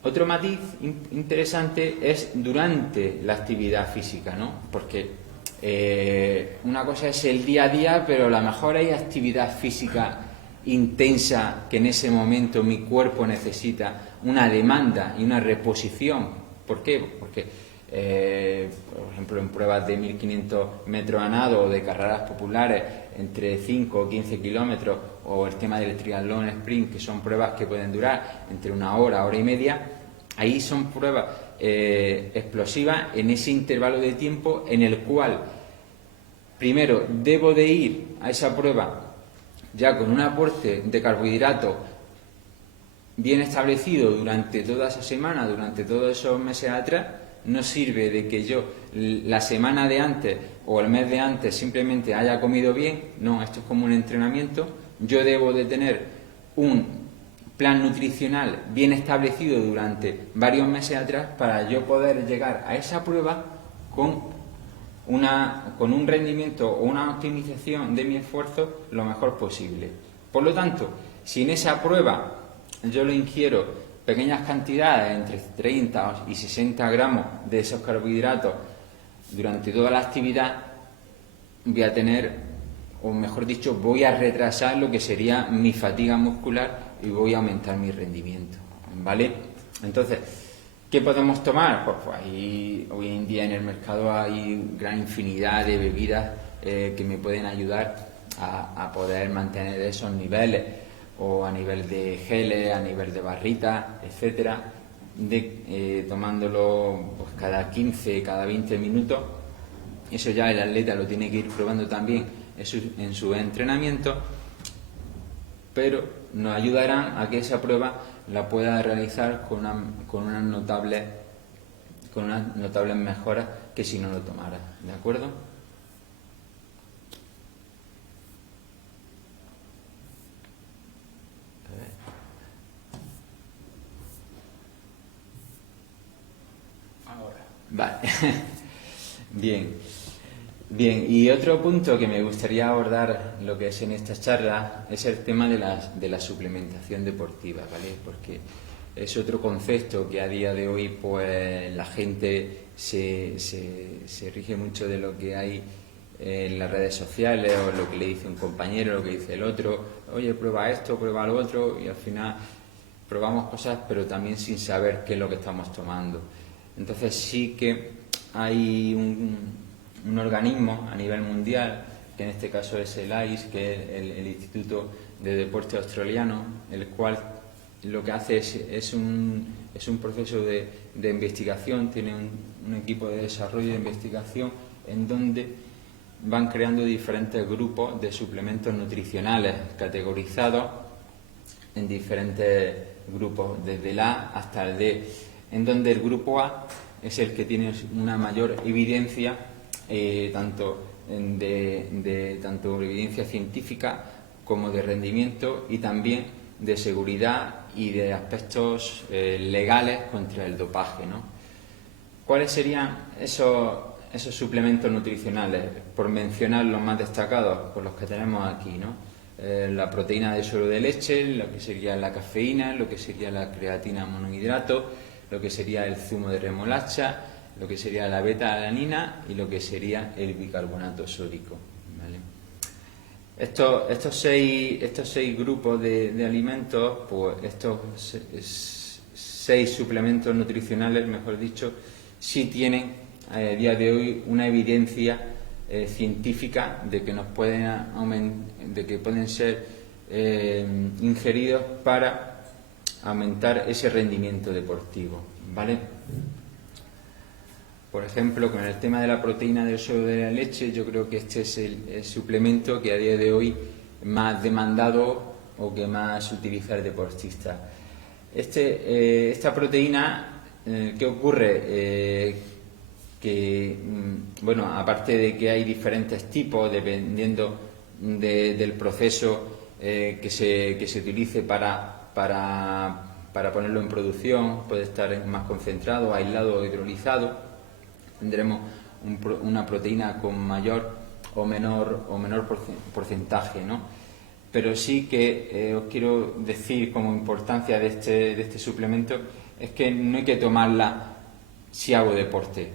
Otro matiz interesante es durante la actividad física, ¿no? Porque una cosa es el día a día, pero a lo mejor hay actividad física intensa que en ese momento mi cuerpo necesita una demanda y una reposición. ¿Por qué? Porque, por ejemplo, en pruebas de 1500 metros a nado o de carreras populares entre 5 o 15 kilómetros, o el tema del triatlón sprint, que son pruebas que pueden durar entre 1 hora, hora y media, ahí son pruebas explosivas en ese intervalo de tiempo en el cual primero debo de ir a esa prueba ya con un aporte de carbohidratos bien establecido durante toda esa semana, durante todos esos meses atrás. No sirve de que yo la semana de antes o el mes de antes simplemente haya comido bien. No, esto es como un entrenamiento. Yo debo de tener un plan nutricional bien establecido durante varios meses atrás para yo poder llegar a esa prueba con un rendimiento o una optimización de mi esfuerzo lo mejor posible. Por lo tanto, si en esa prueba yo le ingiero pequeñas cantidades, entre 30 y 60 gramos de esos carbohidratos durante toda la actividad, voy a tener, o mejor dicho, voy a retrasar lo que sería mi fatiga muscular y voy a aumentar mi rendimiento, ¿vale? Entonces, ¿qué podemos tomar? Pues ahí, hoy en día en el mercado hay gran infinidad de bebidas que me pueden ayudar a poder mantener esos niveles, o a nivel de geles, a nivel de barritas, etcétera, tomándolo pues cada 15, cada 20 minutos. Eso ya el atleta lo tiene que ir probando también en su entrenamiento, pero nos ayudarán a que esa prueba la pueda realizar con unas notables mejoras que si no lo tomara, ¿de acuerdo? Ahora. Vale. Bien, y otro punto que me gustaría abordar, lo que es en esta charla, es el tema de la suplementación deportiva, ¿vale? Porque es otro concepto que a día de hoy pues la gente se rige mucho de lo que hay en las redes sociales, o lo que le dice un compañero, lo que dice el otro. Oye, prueba esto, prueba lo otro, y al final probamos cosas pero también sin saber qué es lo que estamos tomando. Entonces sí que hay un organismo a nivel mundial, que en este caso es el AIS, que es el Instituto de Deporte Australiano, el cual lo que hace es un proceso de investigación, tiene un equipo de desarrollo de investigación en donde van creando diferentes grupos de suplementos nutricionales categorizados en diferentes grupos, desde el A hasta el D, en donde el grupo A es el que tiene una mayor evidencia, tanto evidencia científica como de rendimiento, y también de seguridad y de aspectos legales contra el dopaje, ¿no? ¿Cuáles serían esos suplementos nutricionales? Por mencionar los más destacados, por los que tenemos aquí, ¿no? La proteína de suero de leche, lo que sería la cafeína, lo que sería la creatina monohidrato, lo que sería el zumo de remolacha, lo que sería la beta-alanina y lo que sería el bicarbonato sódico, ¿vale? Estos seis grupos de alimentos, pues estos seis suplementos nutricionales, mejor dicho, sí tienen a día de hoy una evidencia científica de que pueden ser ingeridos para aumentar ese rendimiento deportivo, ¿vale? Por ejemplo, con el tema de la proteína del suero de la leche, yo creo que este es el suplemento que a día de hoy más demandado o que más utiliza el deportista. Esta proteína, ¿qué ocurre? Bueno, aparte de que hay diferentes tipos dependiendo del proceso que se utilice para ponerlo en producción, puede estar más concentrado, aislado o hidrolizado. Tendremos una proteína con mayor o menor porcentaje, ¿no? Pero sí que os quiero decir como importancia de este suplemento es que no hay que tomarla si hago deporte.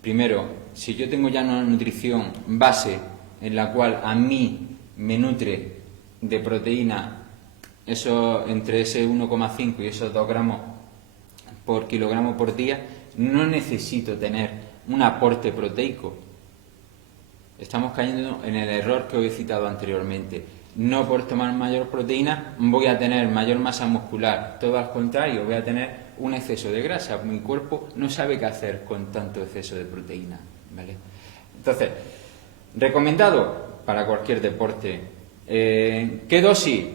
Primero, si yo tengo ya una nutrición base en la cual a mí me nutre de proteína eso entre ese 1,5 y esos 2 gramos por kilogramo por día, no necesito tener un aporte proteico. Estamos cayendo en el error que os he citado anteriormente. No por tomar mayor proteína voy a tener mayor masa muscular, todo al contrario, voy a tener un exceso de grasa. Mi cuerpo no sabe qué hacer con tanto exceso de proteína, ¿vale? Entonces, recomendado para cualquier deporte. ¿Qué dosis?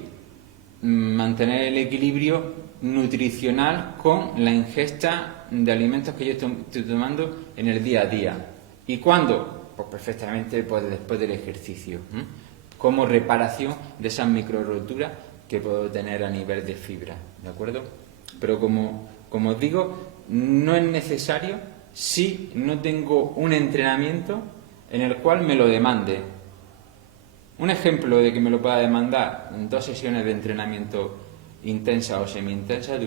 Mantener el equilibrio nutricional con la ingesta de alimentos que yo estoy tomando en el día a día. ¿Y cuándo? Pues perfectamente después del ejercicio, como reparación de esas micro roturas que puedo tener a nivel de fibra, ¿de acuerdo? Pero como os digo, no es necesario si no tengo un entrenamiento en el cual me lo demande. Un ejemplo de que me lo pueda demandar: 2 sesiones de entrenamiento intensa o semi-intensa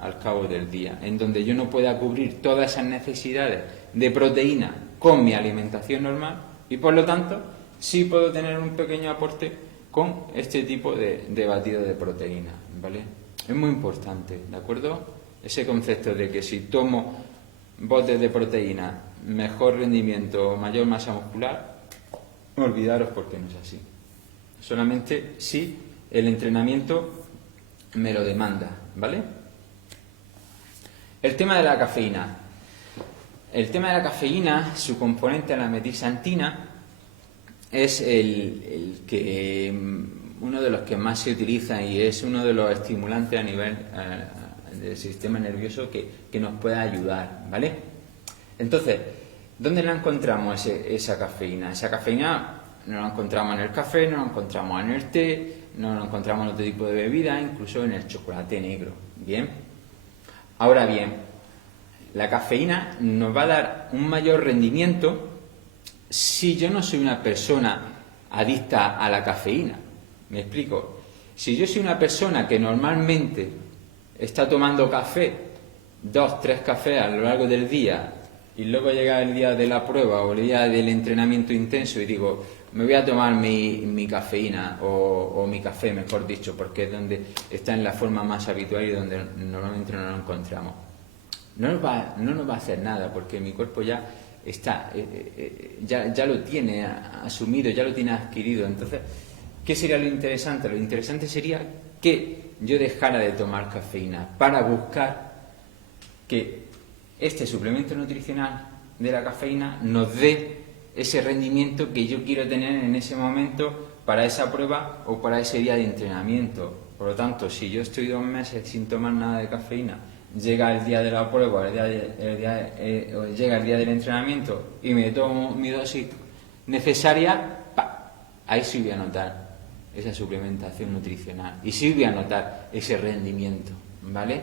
al cabo del día, en donde yo no pueda cubrir todas esas necesidades de proteína con mi alimentación normal y por lo tanto sí puedo tener un pequeño aporte con este tipo de batido de proteína, ¿vale? Es muy importante, ¿de acuerdo? Ese concepto de que si tomo botes de proteína, mejor rendimiento, mayor masa muscular, olvidaros porque no es así. Solamente si el entrenamiento me lo demanda, ¿vale? El tema de la cafeína. El tema de la cafeína, su componente, la metilxantina, es uno de los que más se utiliza y es uno de los estimulantes a nivel del sistema nervioso que nos puede ayudar, ¿vale? Entonces, ¿dónde la encontramos esa cafeína? Esa cafeína no la encontramos en el café, no la encontramos en el té, no la encontramos en otro tipo de bebida, incluso en el chocolate negro. Bien. Ahora bien, la cafeína nos va a dar un mayor rendimiento si yo no soy una persona adicta a la cafeína. ¿Me explico? Si yo soy una persona que normalmente está tomando café, 2, 3 cafés a lo largo del día, y luego llega el día de la prueba o el día del entrenamiento intenso y digo, me voy a tomar mi cafeína o mi café, mejor dicho, porque es donde está en la forma más habitual y donde normalmente no lo encontramos. No nos va a hacer nada porque mi cuerpo ya está, ya lo tiene asumido, ya lo tiene adquirido. Entonces, ¿qué sería lo interesante? Lo interesante sería que yo dejara de tomar cafeína para buscar que este suplemento nutricional de la cafeína nos dé ese rendimiento que yo quiero tener en ese momento para esa prueba o para ese día de entrenamiento. Por lo tanto, si yo estoy 2 meses sin tomar nada de cafeína, llega el día de la prueba, llega el día del entrenamiento y me tomo mi dosis necesaria, ahí sí voy a notar esa suplementación nutricional y sí voy a notar ese rendimiento, ¿vale?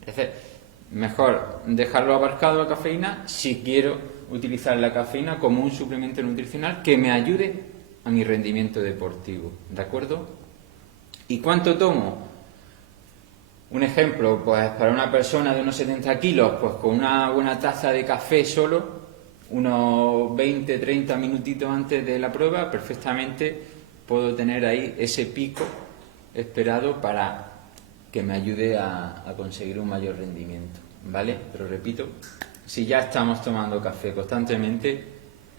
Es decir, mejor dejarlo aparcado la cafeína si quiero utilizar la cafeína como un suplemento nutricional que me ayude a mi rendimiento deportivo, ¿de acuerdo? ¿Y cuánto tomo? Un ejemplo, pues para una persona de unos 70 kilos, pues con una buena taza de café solo, unos 20-30 minutitos antes de la prueba, perfectamente puedo tener ahí ese pico esperado para que me ayude a conseguir un mayor rendimiento, ¿vale? Pero repito, si ya estamos tomando café constantemente,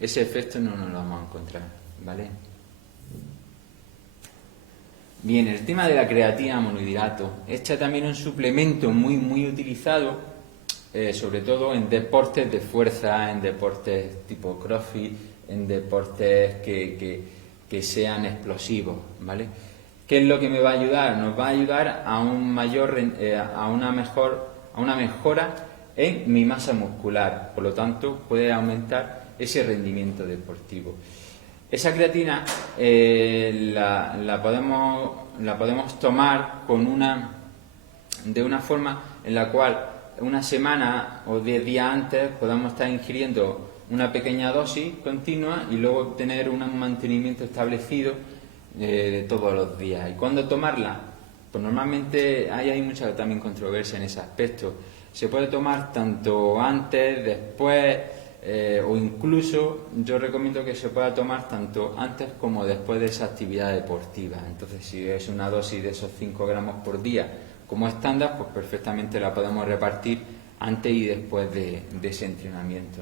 ese efecto no nos lo vamos a encontrar, ¿vale? Bien, el tema de la creatina monohidrato. Este también es un suplemento muy utilizado, sobre todo en deportes de fuerza, en deportes tipo CrossFit, en deportes que sean explosivos, ¿vale? ¿Qué es lo que me va a ayudar? Nos va a ayudar a una mejora en mi masa muscular, por lo tanto puede aumentar ese rendimiento deportivo. Esa creatina la podemos tomar de una forma en la cual una semana o 10 días antes podamos estar ingiriendo una pequeña dosis continua y luego tener un mantenimiento establecido de todos los días. ¿Y cuándo tomarla? Pues normalmente hay mucha también controversia en ese aspecto. Se puede tomar tanto antes, después, o incluso yo recomiendo que se pueda tomar tanto antes como después de esa actividad deportiva. Entonces, si es una dosis de esos 5 gramos por día como estándar, pues perfectamente la podemos repartir antes y después de ese entrenamiento.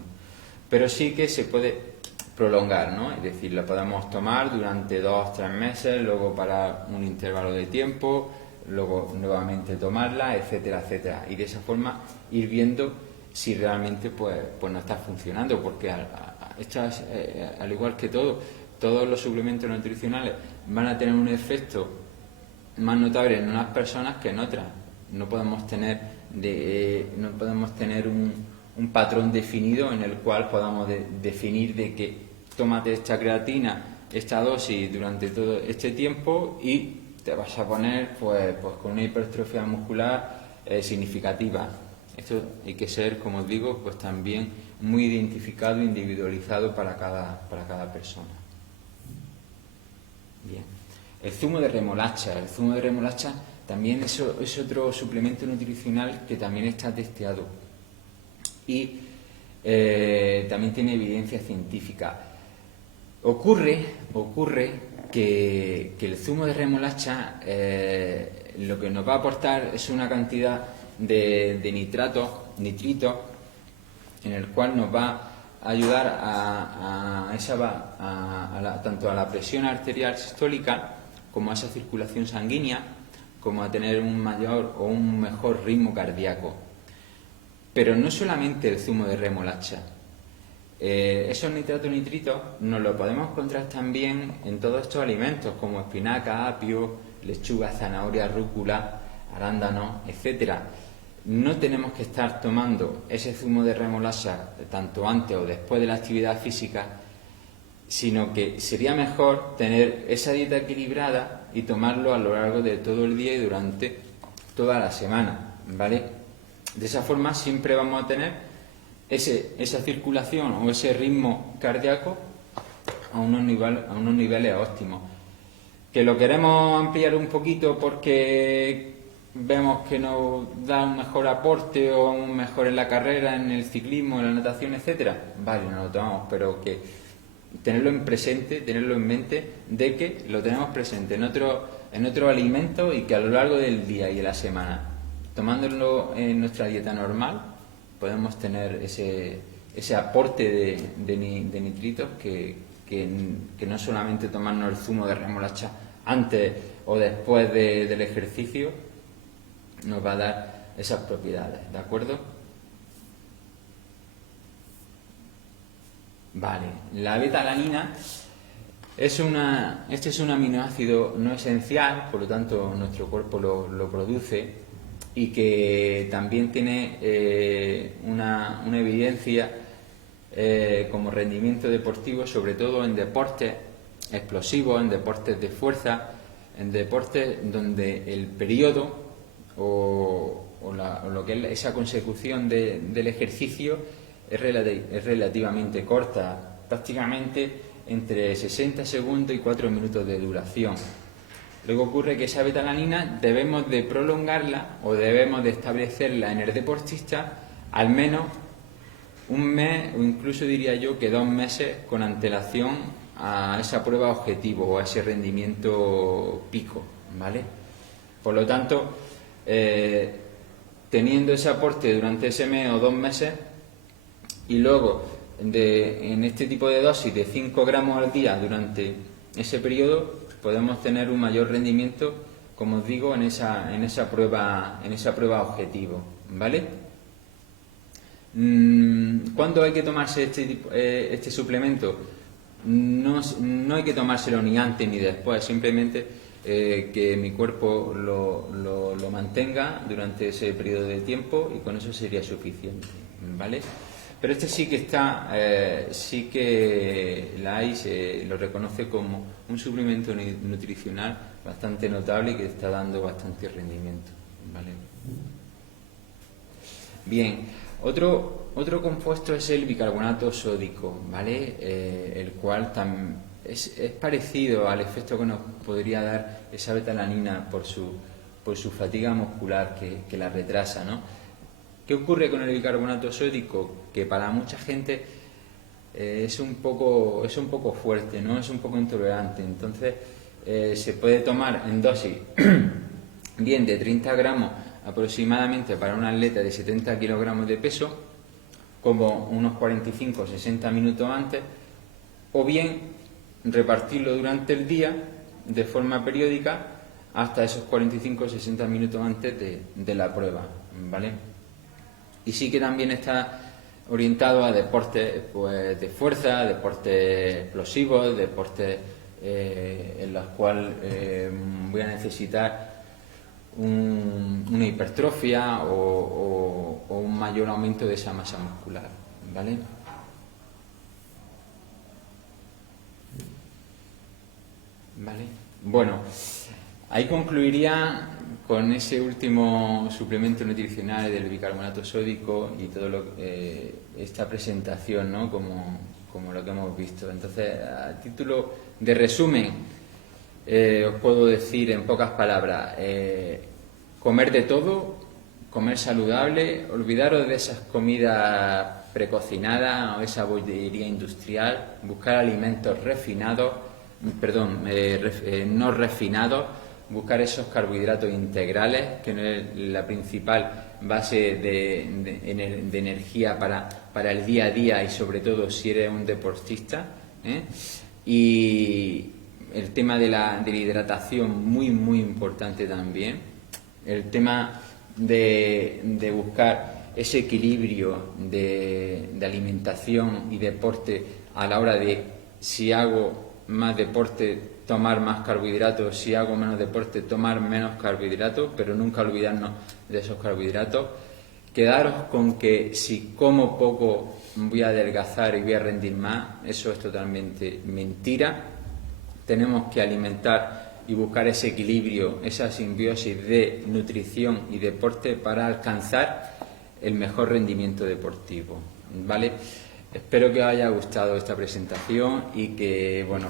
Pero sí que se puede prolongar, ¿no? Es decir, la podemos tomar durante 2-3 meses, luego para un intervalo de tiempo, luego nuevamente tomarla, etcétera, etcétera. Y de esa forma ir viendo si realmente pues no está funcionando, porque al igual que todos los suplementos nutricionales van a tener un efecto más notable en unas personas que en otras. No podemos tener un patrón definido en el cual podamos definir de que tómate esta creatina, esta dosis durante todo este tiempo y te vas a poner pues con una hipertrofia muscular significativa. Esto hay que ser, como os digo, pues también muy identificado, individualizado para cada persona. Bien. El zumo de remolacha. El zumo de remolacha también es otro suplemento nutricional que también está testeado y también tiene evidencia científica. Ocurre que el zumo de remolacha lo que nos va a aportar es una cantidad de nitritos, en el cual nos va a ayudar tanto a la presión arterial sistólica como a esa circulación sanguínea, como a tener un mayor o un mejor ritmo cardíaco. Pero no solamente el zumo de remolacha. Esos nitritos nos los podemos encontrar también en todos estos alimentos como espinaca, apio, lechuga, zanahoria, rúcula, arándanos, etcétera. No tenemos que estar tomando ese zumo de remolacha tanto antes o después de la actividad física, sino que sería mejor tener esa dieta equilibrada y tomarlo a lo largo de todo el día y durante toda la semana, ¿vale? De esa forma siempre vamos a tener esa circulación o ese ritmo cardíaco a unos niveles óptimos. Que lo queremos ampliar un poquito porque vemos que nos da un mejor aporte o un mejor en la carrera, en el ciclismo, en la natación, etcétera. Vale, nos lo tomamos, pero que tenerlo en presente, tenerlo en mente de que lo tenemos presente en otro alimento y que a lo largo del día y de la semana, tomándolo en nuestra dieta normal, podemos tener ese aporte de nitritos que no solamente tomarnos el zumo de remolacha antes o después del ejercicio nos va a dar esas propiedades, ¿de acuerdo? Vale, la beta-alanina este es un aminoácido no esencial, por lo tanto nuestro cuerpo lo produce y que también tiene una evidencia como rendimiento deportivo, sobre todo en deportes explosivos, en deportes de fuerza, en deportes donde el periodo o lo que es esa consecución del ejercicio es relativamente corta, prácticamente entre 60 segundos y 4 minutos de duración. Luego ocurre que esa betalanina debemos de prolongarla o debemos de establecerla en el deportista al menos un mes o incluso diría yo que 2 meses con antelación a esa prueba objetivo o a ese rendimiento pico, ¿vale? Por lo tanto, teniendo ese aporte durante ese mes o 2 meses y luego en este tipo de dosis de 5 gramos al día durante ese periodo, podemos tener un mayor rendimiento, como os digo, en esa prueba objetivo, ¿vale? ¿Cuándo hay que tomarse este suplemento? No hay que tomárselo ni antes ni después, simplemente que mi cuerpo lo mantenga durante ese periodo de tiempo y con eso sería suficiente, ¿vale? Pero este sí que está, sí que la AIS lo reconoce como un suplemento nutricional bastante notable y que está dando bastante rendimiento, ¿vale? Bien, otro compuesto es el bicarbonato sódico, ¿vale? El cual es parecido al efecto que nos podría dar esa betalanina por su fatiga muscular que la retrasa, ¿no? ¿Qué ocurre con el bicarbonato sódico? Que para mucha gente es un poco fuerte, ¿no? Es un poco intolerante. Entonces se puede tomar en dosis bien de 30 gramos aproximadamente para un atleta de 70 kilogramos de peso, como unos 45 o 60 minutos antes, o bien repartirlo durante el día de forma periódica hasta esos 45 o 60 minutos antes de la prueba, ¿vale? Y sí que también está orientado a deportes pues, de fuerza, deportes explosivos, deportes en los cuales voy a necesitar una hipertrofia o un mayor aumento de esa masa muscular, ¿vale? Vale. Bueno, ahí concluiría con ese último suplemento nutricional del bicarbonato sódico y todo esta presentación, ¿no? Como lo que hemos visto. Entonces, a título de resumen, os puedo decir en pocas palabras, comer de todo, comer saludable, olvidaros de esas comidas precocinadas o esa bollería industrial, buscar alimentos refinados, no refinados, buscar esos carbohidratos integrales, que no es la principal base de energía para el día a día y sobre todo si eres un deportista, y el tema de la hidratación muy muy importante también, el tema de buscar ese equilibrio de alimentación y deporte a la hora de si hago más deporte tomar más carbohidratos, si hago menos deporte tomar menos carbohidratos, pero nunca olvidarnos de esos carbohidratos. Quedaros con que si como poco voy a adelgazar y voy a rendir más, eso es totalmente mentira. Tenemos que alimentar y buscar ese equilibrio, esa simbiosis de nutrición y deporte para alcanzar el mejor rendimiento deportivo, ¿vale? Espero que os haya gustado esta presentación y que, bueno,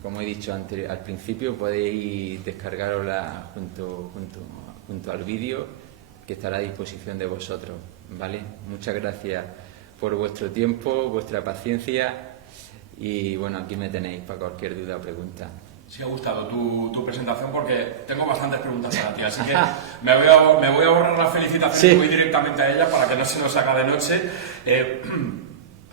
como he dicho antes, al principio podéis descargarosla junto al vídeo que estará a disposición de vosotros, ¿vale? Muchas gracias por vuestro tiempo, vuestra paciencia y bueno, aquí me tenéis para cualquier duda o pregunta. Sí, ha gustado tu presentación porque tengo bastantes preguntas para ti, así que me voy a ahorrar la felicitación y voy directamente a ella para que no se nos haga de noche.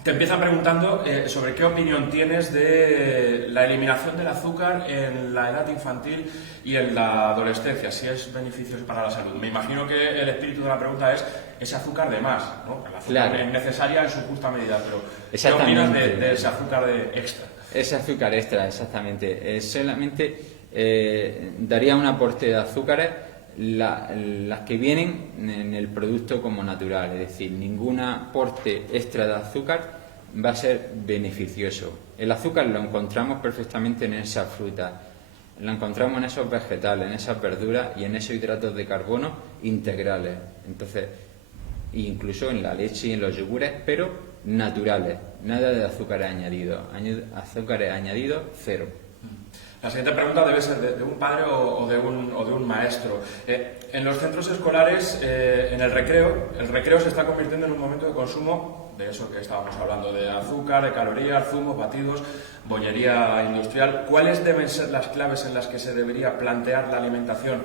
Te empieza preguntando sobre qué opinión tienes de la eliminación del azúcar en la edad infantil y en la adolescencia, si es beneficioso para la salud. Me imagino que el espíritu de la pregunta es ese azúcar de más, ¿no? El azúcar es necesaria en su justa medida, pero ¿qué opinas de ese azúcar extra? Ese azúcar extra, exactamente. Solamente daría un aporte de azúcares las que vienen en el producto como natural, es decir, ningún aporte extra de azúcar va a ser beneficioso. El azúcar lo encontramos perfectamente en esas frutas, lo encontramos en esos vegetales, en esas verduras y en esos hidratos de carbono integrales. Entonces, incluso en la leche y en los yogures, pero naturales, nada de azúcares añadidos. Azúcares añadidos, cero. La siguiente pregunta debe ser de un padre o de un maestro. En los centros escolares, en el recreo se está convirtiendo en un momento de consumo de eso que estábamos hablando, de azúcar, de calorías, zumos, batidos, bollería industrial. ¿Cuáles deben ser las claves en las que se debería plantear la alimentación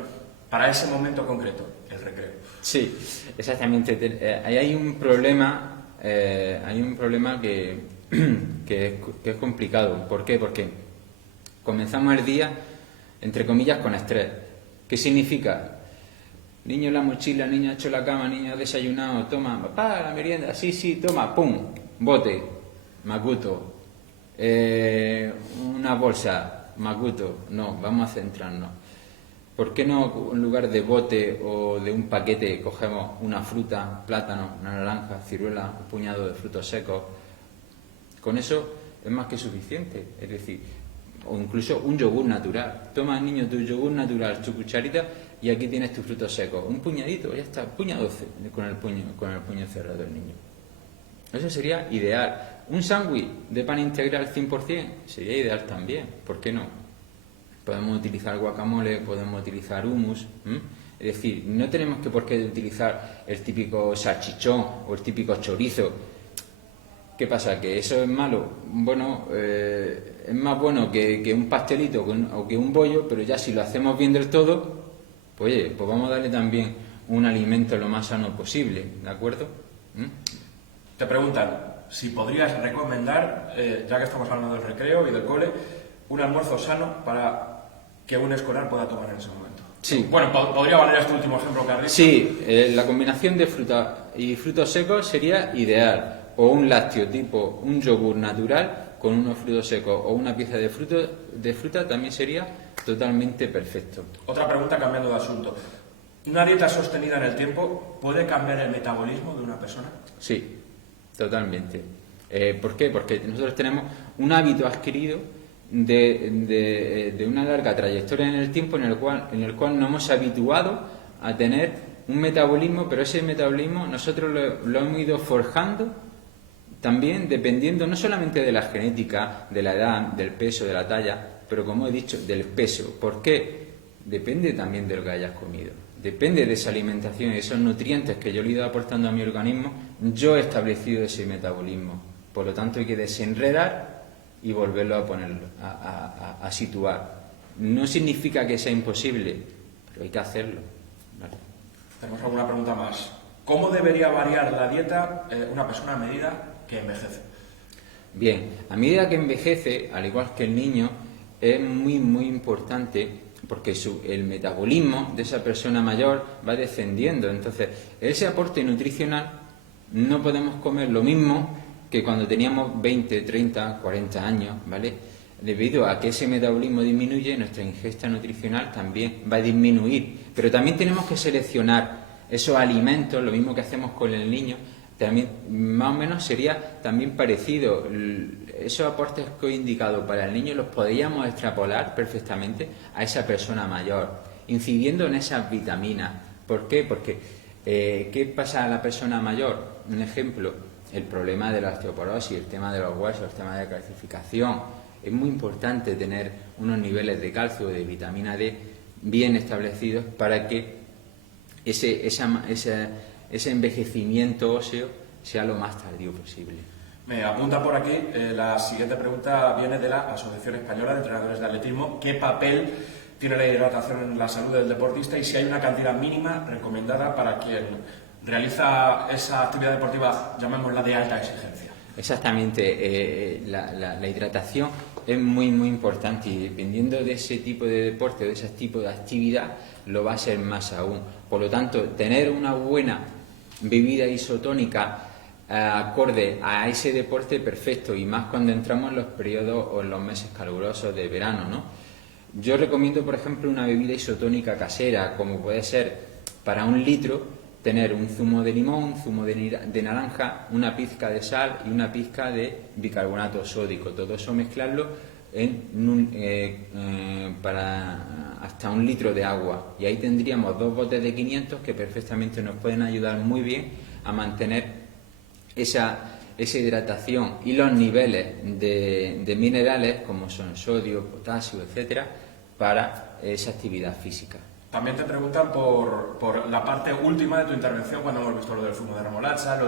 para ese momento concreto, el recreo? Sí, exactamente. Ahí hay un problema, que es complicado. ¿Por qué? Porque comenzamos el día, entre comillas, con estrés. ¿Qué significa? Niño en la mochila, niño ha hecho la cama, niño ha desayunado, toma, papá, la merienda, sí, toma, pum, bote, macuto, una bolsa, macuto, no, vamos a centrarnos. ¿Por qué no, en lugar de bote o de un paquete, cogemos una fruta, plátano, una naranja, ciruela, un puñado de frutos secos? Con eso es más que suficiente, es decir, o incluso un yogur natural. Toma, niño, tu yogur natural, tu cucharita, y aquí tienes tus frutos secos. Un puñadito, ya está, puñado con el puño cerrado el niño. Eso sería ideal. Un sándwich de pan integral 100% sería ideal también. ¿Por qué no? Podemos utilizar guacamole, podemos utilizar hummus. Es decir, no tenemos que por qué utilizar el típico salchichón o el típico chorizo. ¿Qué pasa? ¿Que eso es malo? Bueno, es más bueno que un pastelito o que un bollo, pero ya si lo hacemos bien del todo, pues oye, pues vamos a darle también un alimento lo más sano posible, ¿de acuerdo? Te preguntan si podrías recomendar, ya que estamos hablando del recreo y del cole, un almuerzo sano para que un escolar pueda tomar en ese momento. Sí. Bueno, podría valer este último ejemplo que has dicho. Sí, la combinación de fruta y frutos secos sería ideal. O un lácteo tipo un yogur natural con unos frutos secos o una pieza de fruta también sería totalmente perfecto. Otra pregunta cambiando de asunto. ¿Una dieta sostenida en el tiempo puede cambiar el metabolismo de una persona? Sí, totalmente. ¿Por qué? Porque nosotros tenemos un hábito adquirido de una larga trayectoria en el tiempo en el cual nos hemos habituado a tener un metabolismo, pero ese metabolismo nosotros lo hemos ido forjando también dependiendo no solamente de la genética, de la edad, del peso, de la talla, pero como he dicho, del peso. ¿Por qué? Depende también de lo que hayas comido. Depende de esa alimentación y esos nutrientes que yo le he ido aportando a mi organismo, yo he establecido ese metabolismo. Por lo tanto, hay que desenredar y volverlo a ponerlo, a situar. No significa que sea imposible, pero hay que hacerlo. ¿Vale? Tenemos alguna pregunta más. ¿Cómo debería variar la dieta una persona a medida que envejece? Bien, a medida que envejece, al igual que el niño, es muy importante porque el metabolismo de esa persona mayor va descendiendo. Entonces, ese aporte nutricional no podemos comer lo mismo que cuando teníamos 20, 30, 40 años, ¿vale? Debido a que ese metabolismo disminuye, nuestra ingesta nutricional también va a disminuir. Pero también tenemos que seleccionar esos alimentos, lo mismo que hacemos con el niño, también más o menos sería también parecido. Esos aportes que he indicado para el niño los podríamos extrapolar perfectamente a esa persona mayor, incidiendo en esas vitaminas. ¿Por qué? Porque ¿qué pasa a la persona mayor? Un ejemplo, el problema de la osteoporosis, el tema de los huesos, el tema de la calcificación. Es muy importante tener unos niveles de calcio o de vitamina D bien establecidos para que ese envejecimiento óseo sea lo más tardío posible. Me apunta por aquí, la siguiente pregunta viene de la Asociación Española de Entrenadores de Atletismo. ¿Qué papel tiene la hidratación en la salud del deportista y si hay una cantidad mínima recomendada para quien realiza esa actividad deportiva, llamémosla de alta exigencia? Exactamente, la hidratación es muy importante y dependiendo de ese tipo de deporte o de ese tipo de actividad lo va a ser más aún. Por lo tanto, tener una buena bebida isotónica acorde a ese deporte perfecto y más cuando entramos en los periodos o en los meses calurosos de verano, ¿no? Yo recomiendo, por ejemplo, una bebida isotónica casera, como puede ser para 1 litro, tener un zumo de limón, un zumo de naranja, una pizca de sal y una pizca de bicarbonato sódico. Todo eso mezclarlo para hasta 1 litro de agua. Y ahí tendríamos 2 botes de 500 que perfectamente nos pueden ayudar muy bien a mantener esa hidratación y los niveles de minerales como son sodio, potasio, etcétera, para esa actividad física. También te preguntan por la parte última de tu intervención, cuando hemos visto lo del zumo de remolacha,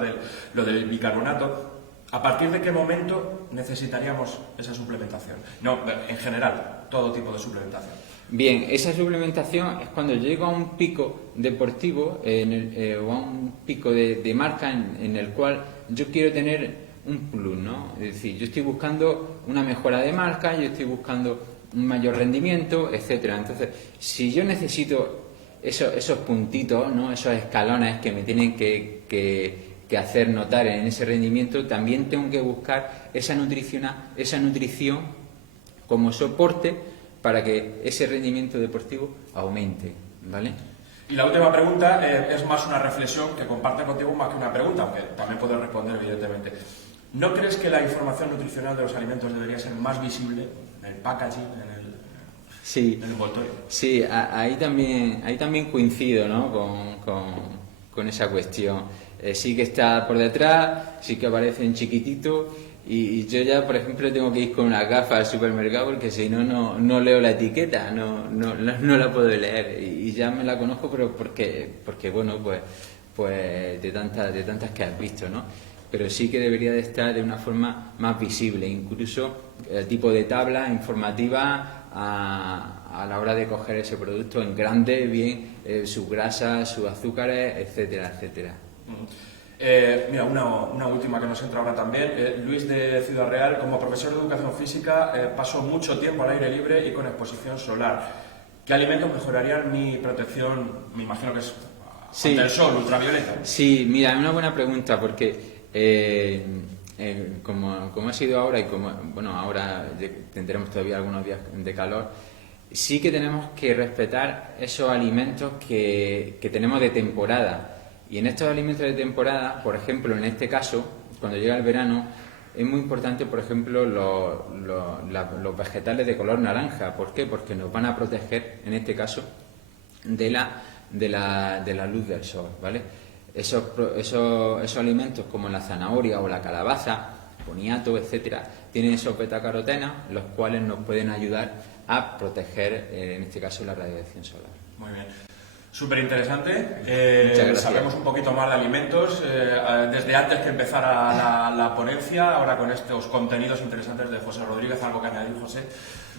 lo del bicarbonato. ¿A partir de qué momento necesitaríamos esa suplementación? No, en general, todo tipo de suplementación. Bien, esa suplementación es cuando llego a un pico deportivo o a un pico de marca en el cual yo quiero tener un plus, ¿no? Es decir, yo estoy buscando una mejora de marca, yo estoy buscando un mayor rendimiento, etcétera. Entonces, si yo necesito esos puntitos, ¿no? Esos escalones que me tienen que hacer notar en ese rendimiento, también tengo que buscar esa nutrición como soporte para que ese rendimiento deportivo aumente, ¿vale? Y la última pregunta es más una reflexión que comparte contigo más que una pregunta, aunque también puedes responder evidentemente. ¿No crees que la información nutricional de los alimentos debería ser más visible en el packaging, en el envoltorio? Sí, ahí también coincido, ¿no? con esa cuestión. Sí que está por detrás, sí que aparece en chiquitito y yo ya, por ejemplo, tengo que ir con una gafa al supermercado porque si no, no leo la etiqueta, no la puedo leer y ya me la conozco, pero porque bueno, pues de tantas que has visto, ¿no? Pero sí que debería de estar de una forma más visible, incluso el tipo de tabla informativa a la hora de coger ese producto en grande, bien, sus grasas, sus azúcares, etcétera, etcétera. Mira, una última que nos entra ahora también. Luis de Ciudad Real, como profesor de educación física, pasó mucho tiempo al aire libre y con exposición solar. ¿Qué alimentos mejorarían mi protección? Me imagino que es ante el sol, ultravioleta. Sí, mira, es una buena pregunta porque como ha sido ahora y como bueno ahora tendremos todavía algunos días de calor, sí que tenemos que respetar esos alimentos que tenemos de temporada. Y en estos alimentos de temporada, por ejemplo, en este caso, cuando llega el verano, es muy importante, por ejemplo, los vegetales de color naranja. ¿Por qué? Porque nos van a proteger, en este caso, de la luz del sol, ¿vale? Esos alimentos como la zanahoria o la calabaza, boniato, etcétera, tienen esos betacarotenas, los cuales nos pueden ayudar a proteger, en este caso, la radiación solar. Muy bien. Súper interesante. Muchas gracias. Sabemos un poquito más de alimentos desde antes que empezara la ponencia, ahora con estos contenidos interesantes de José Rodríguez. ¿Algo que añadir, José?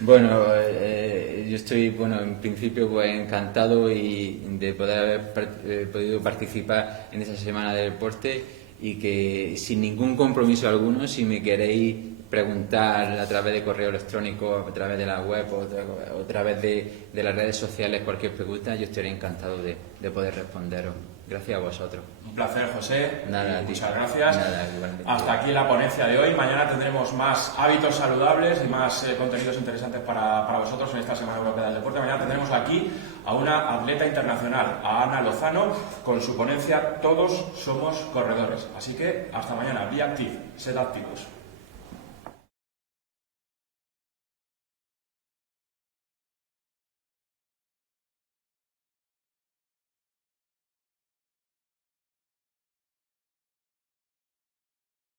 Bueno, yo estoy, en principio, encantado de poder haber podido participar en esta Semana del Deporte y que sin ningún compromiso alguno, si me queréis preguntar a través de correo electrónico, a través de la web o a través de las redes sociales cualquier pregunta, yo estaré encantado de poder responderos. Gracias a vosotros. Un placer, José. Nada, muchas gracias. Nada, igualmente. Hasta aquí la ponencia de hoy. Mañana tendremos más hábitos saludables y más contenidos interesantes para vosotros en esta Semana Europea del Deporte. Mañana tendremos aquí a una atleta internacional, a Ana Lozano, con su ponencia Todos somos corredores. Así que hasta mañana. Be active, sed activos.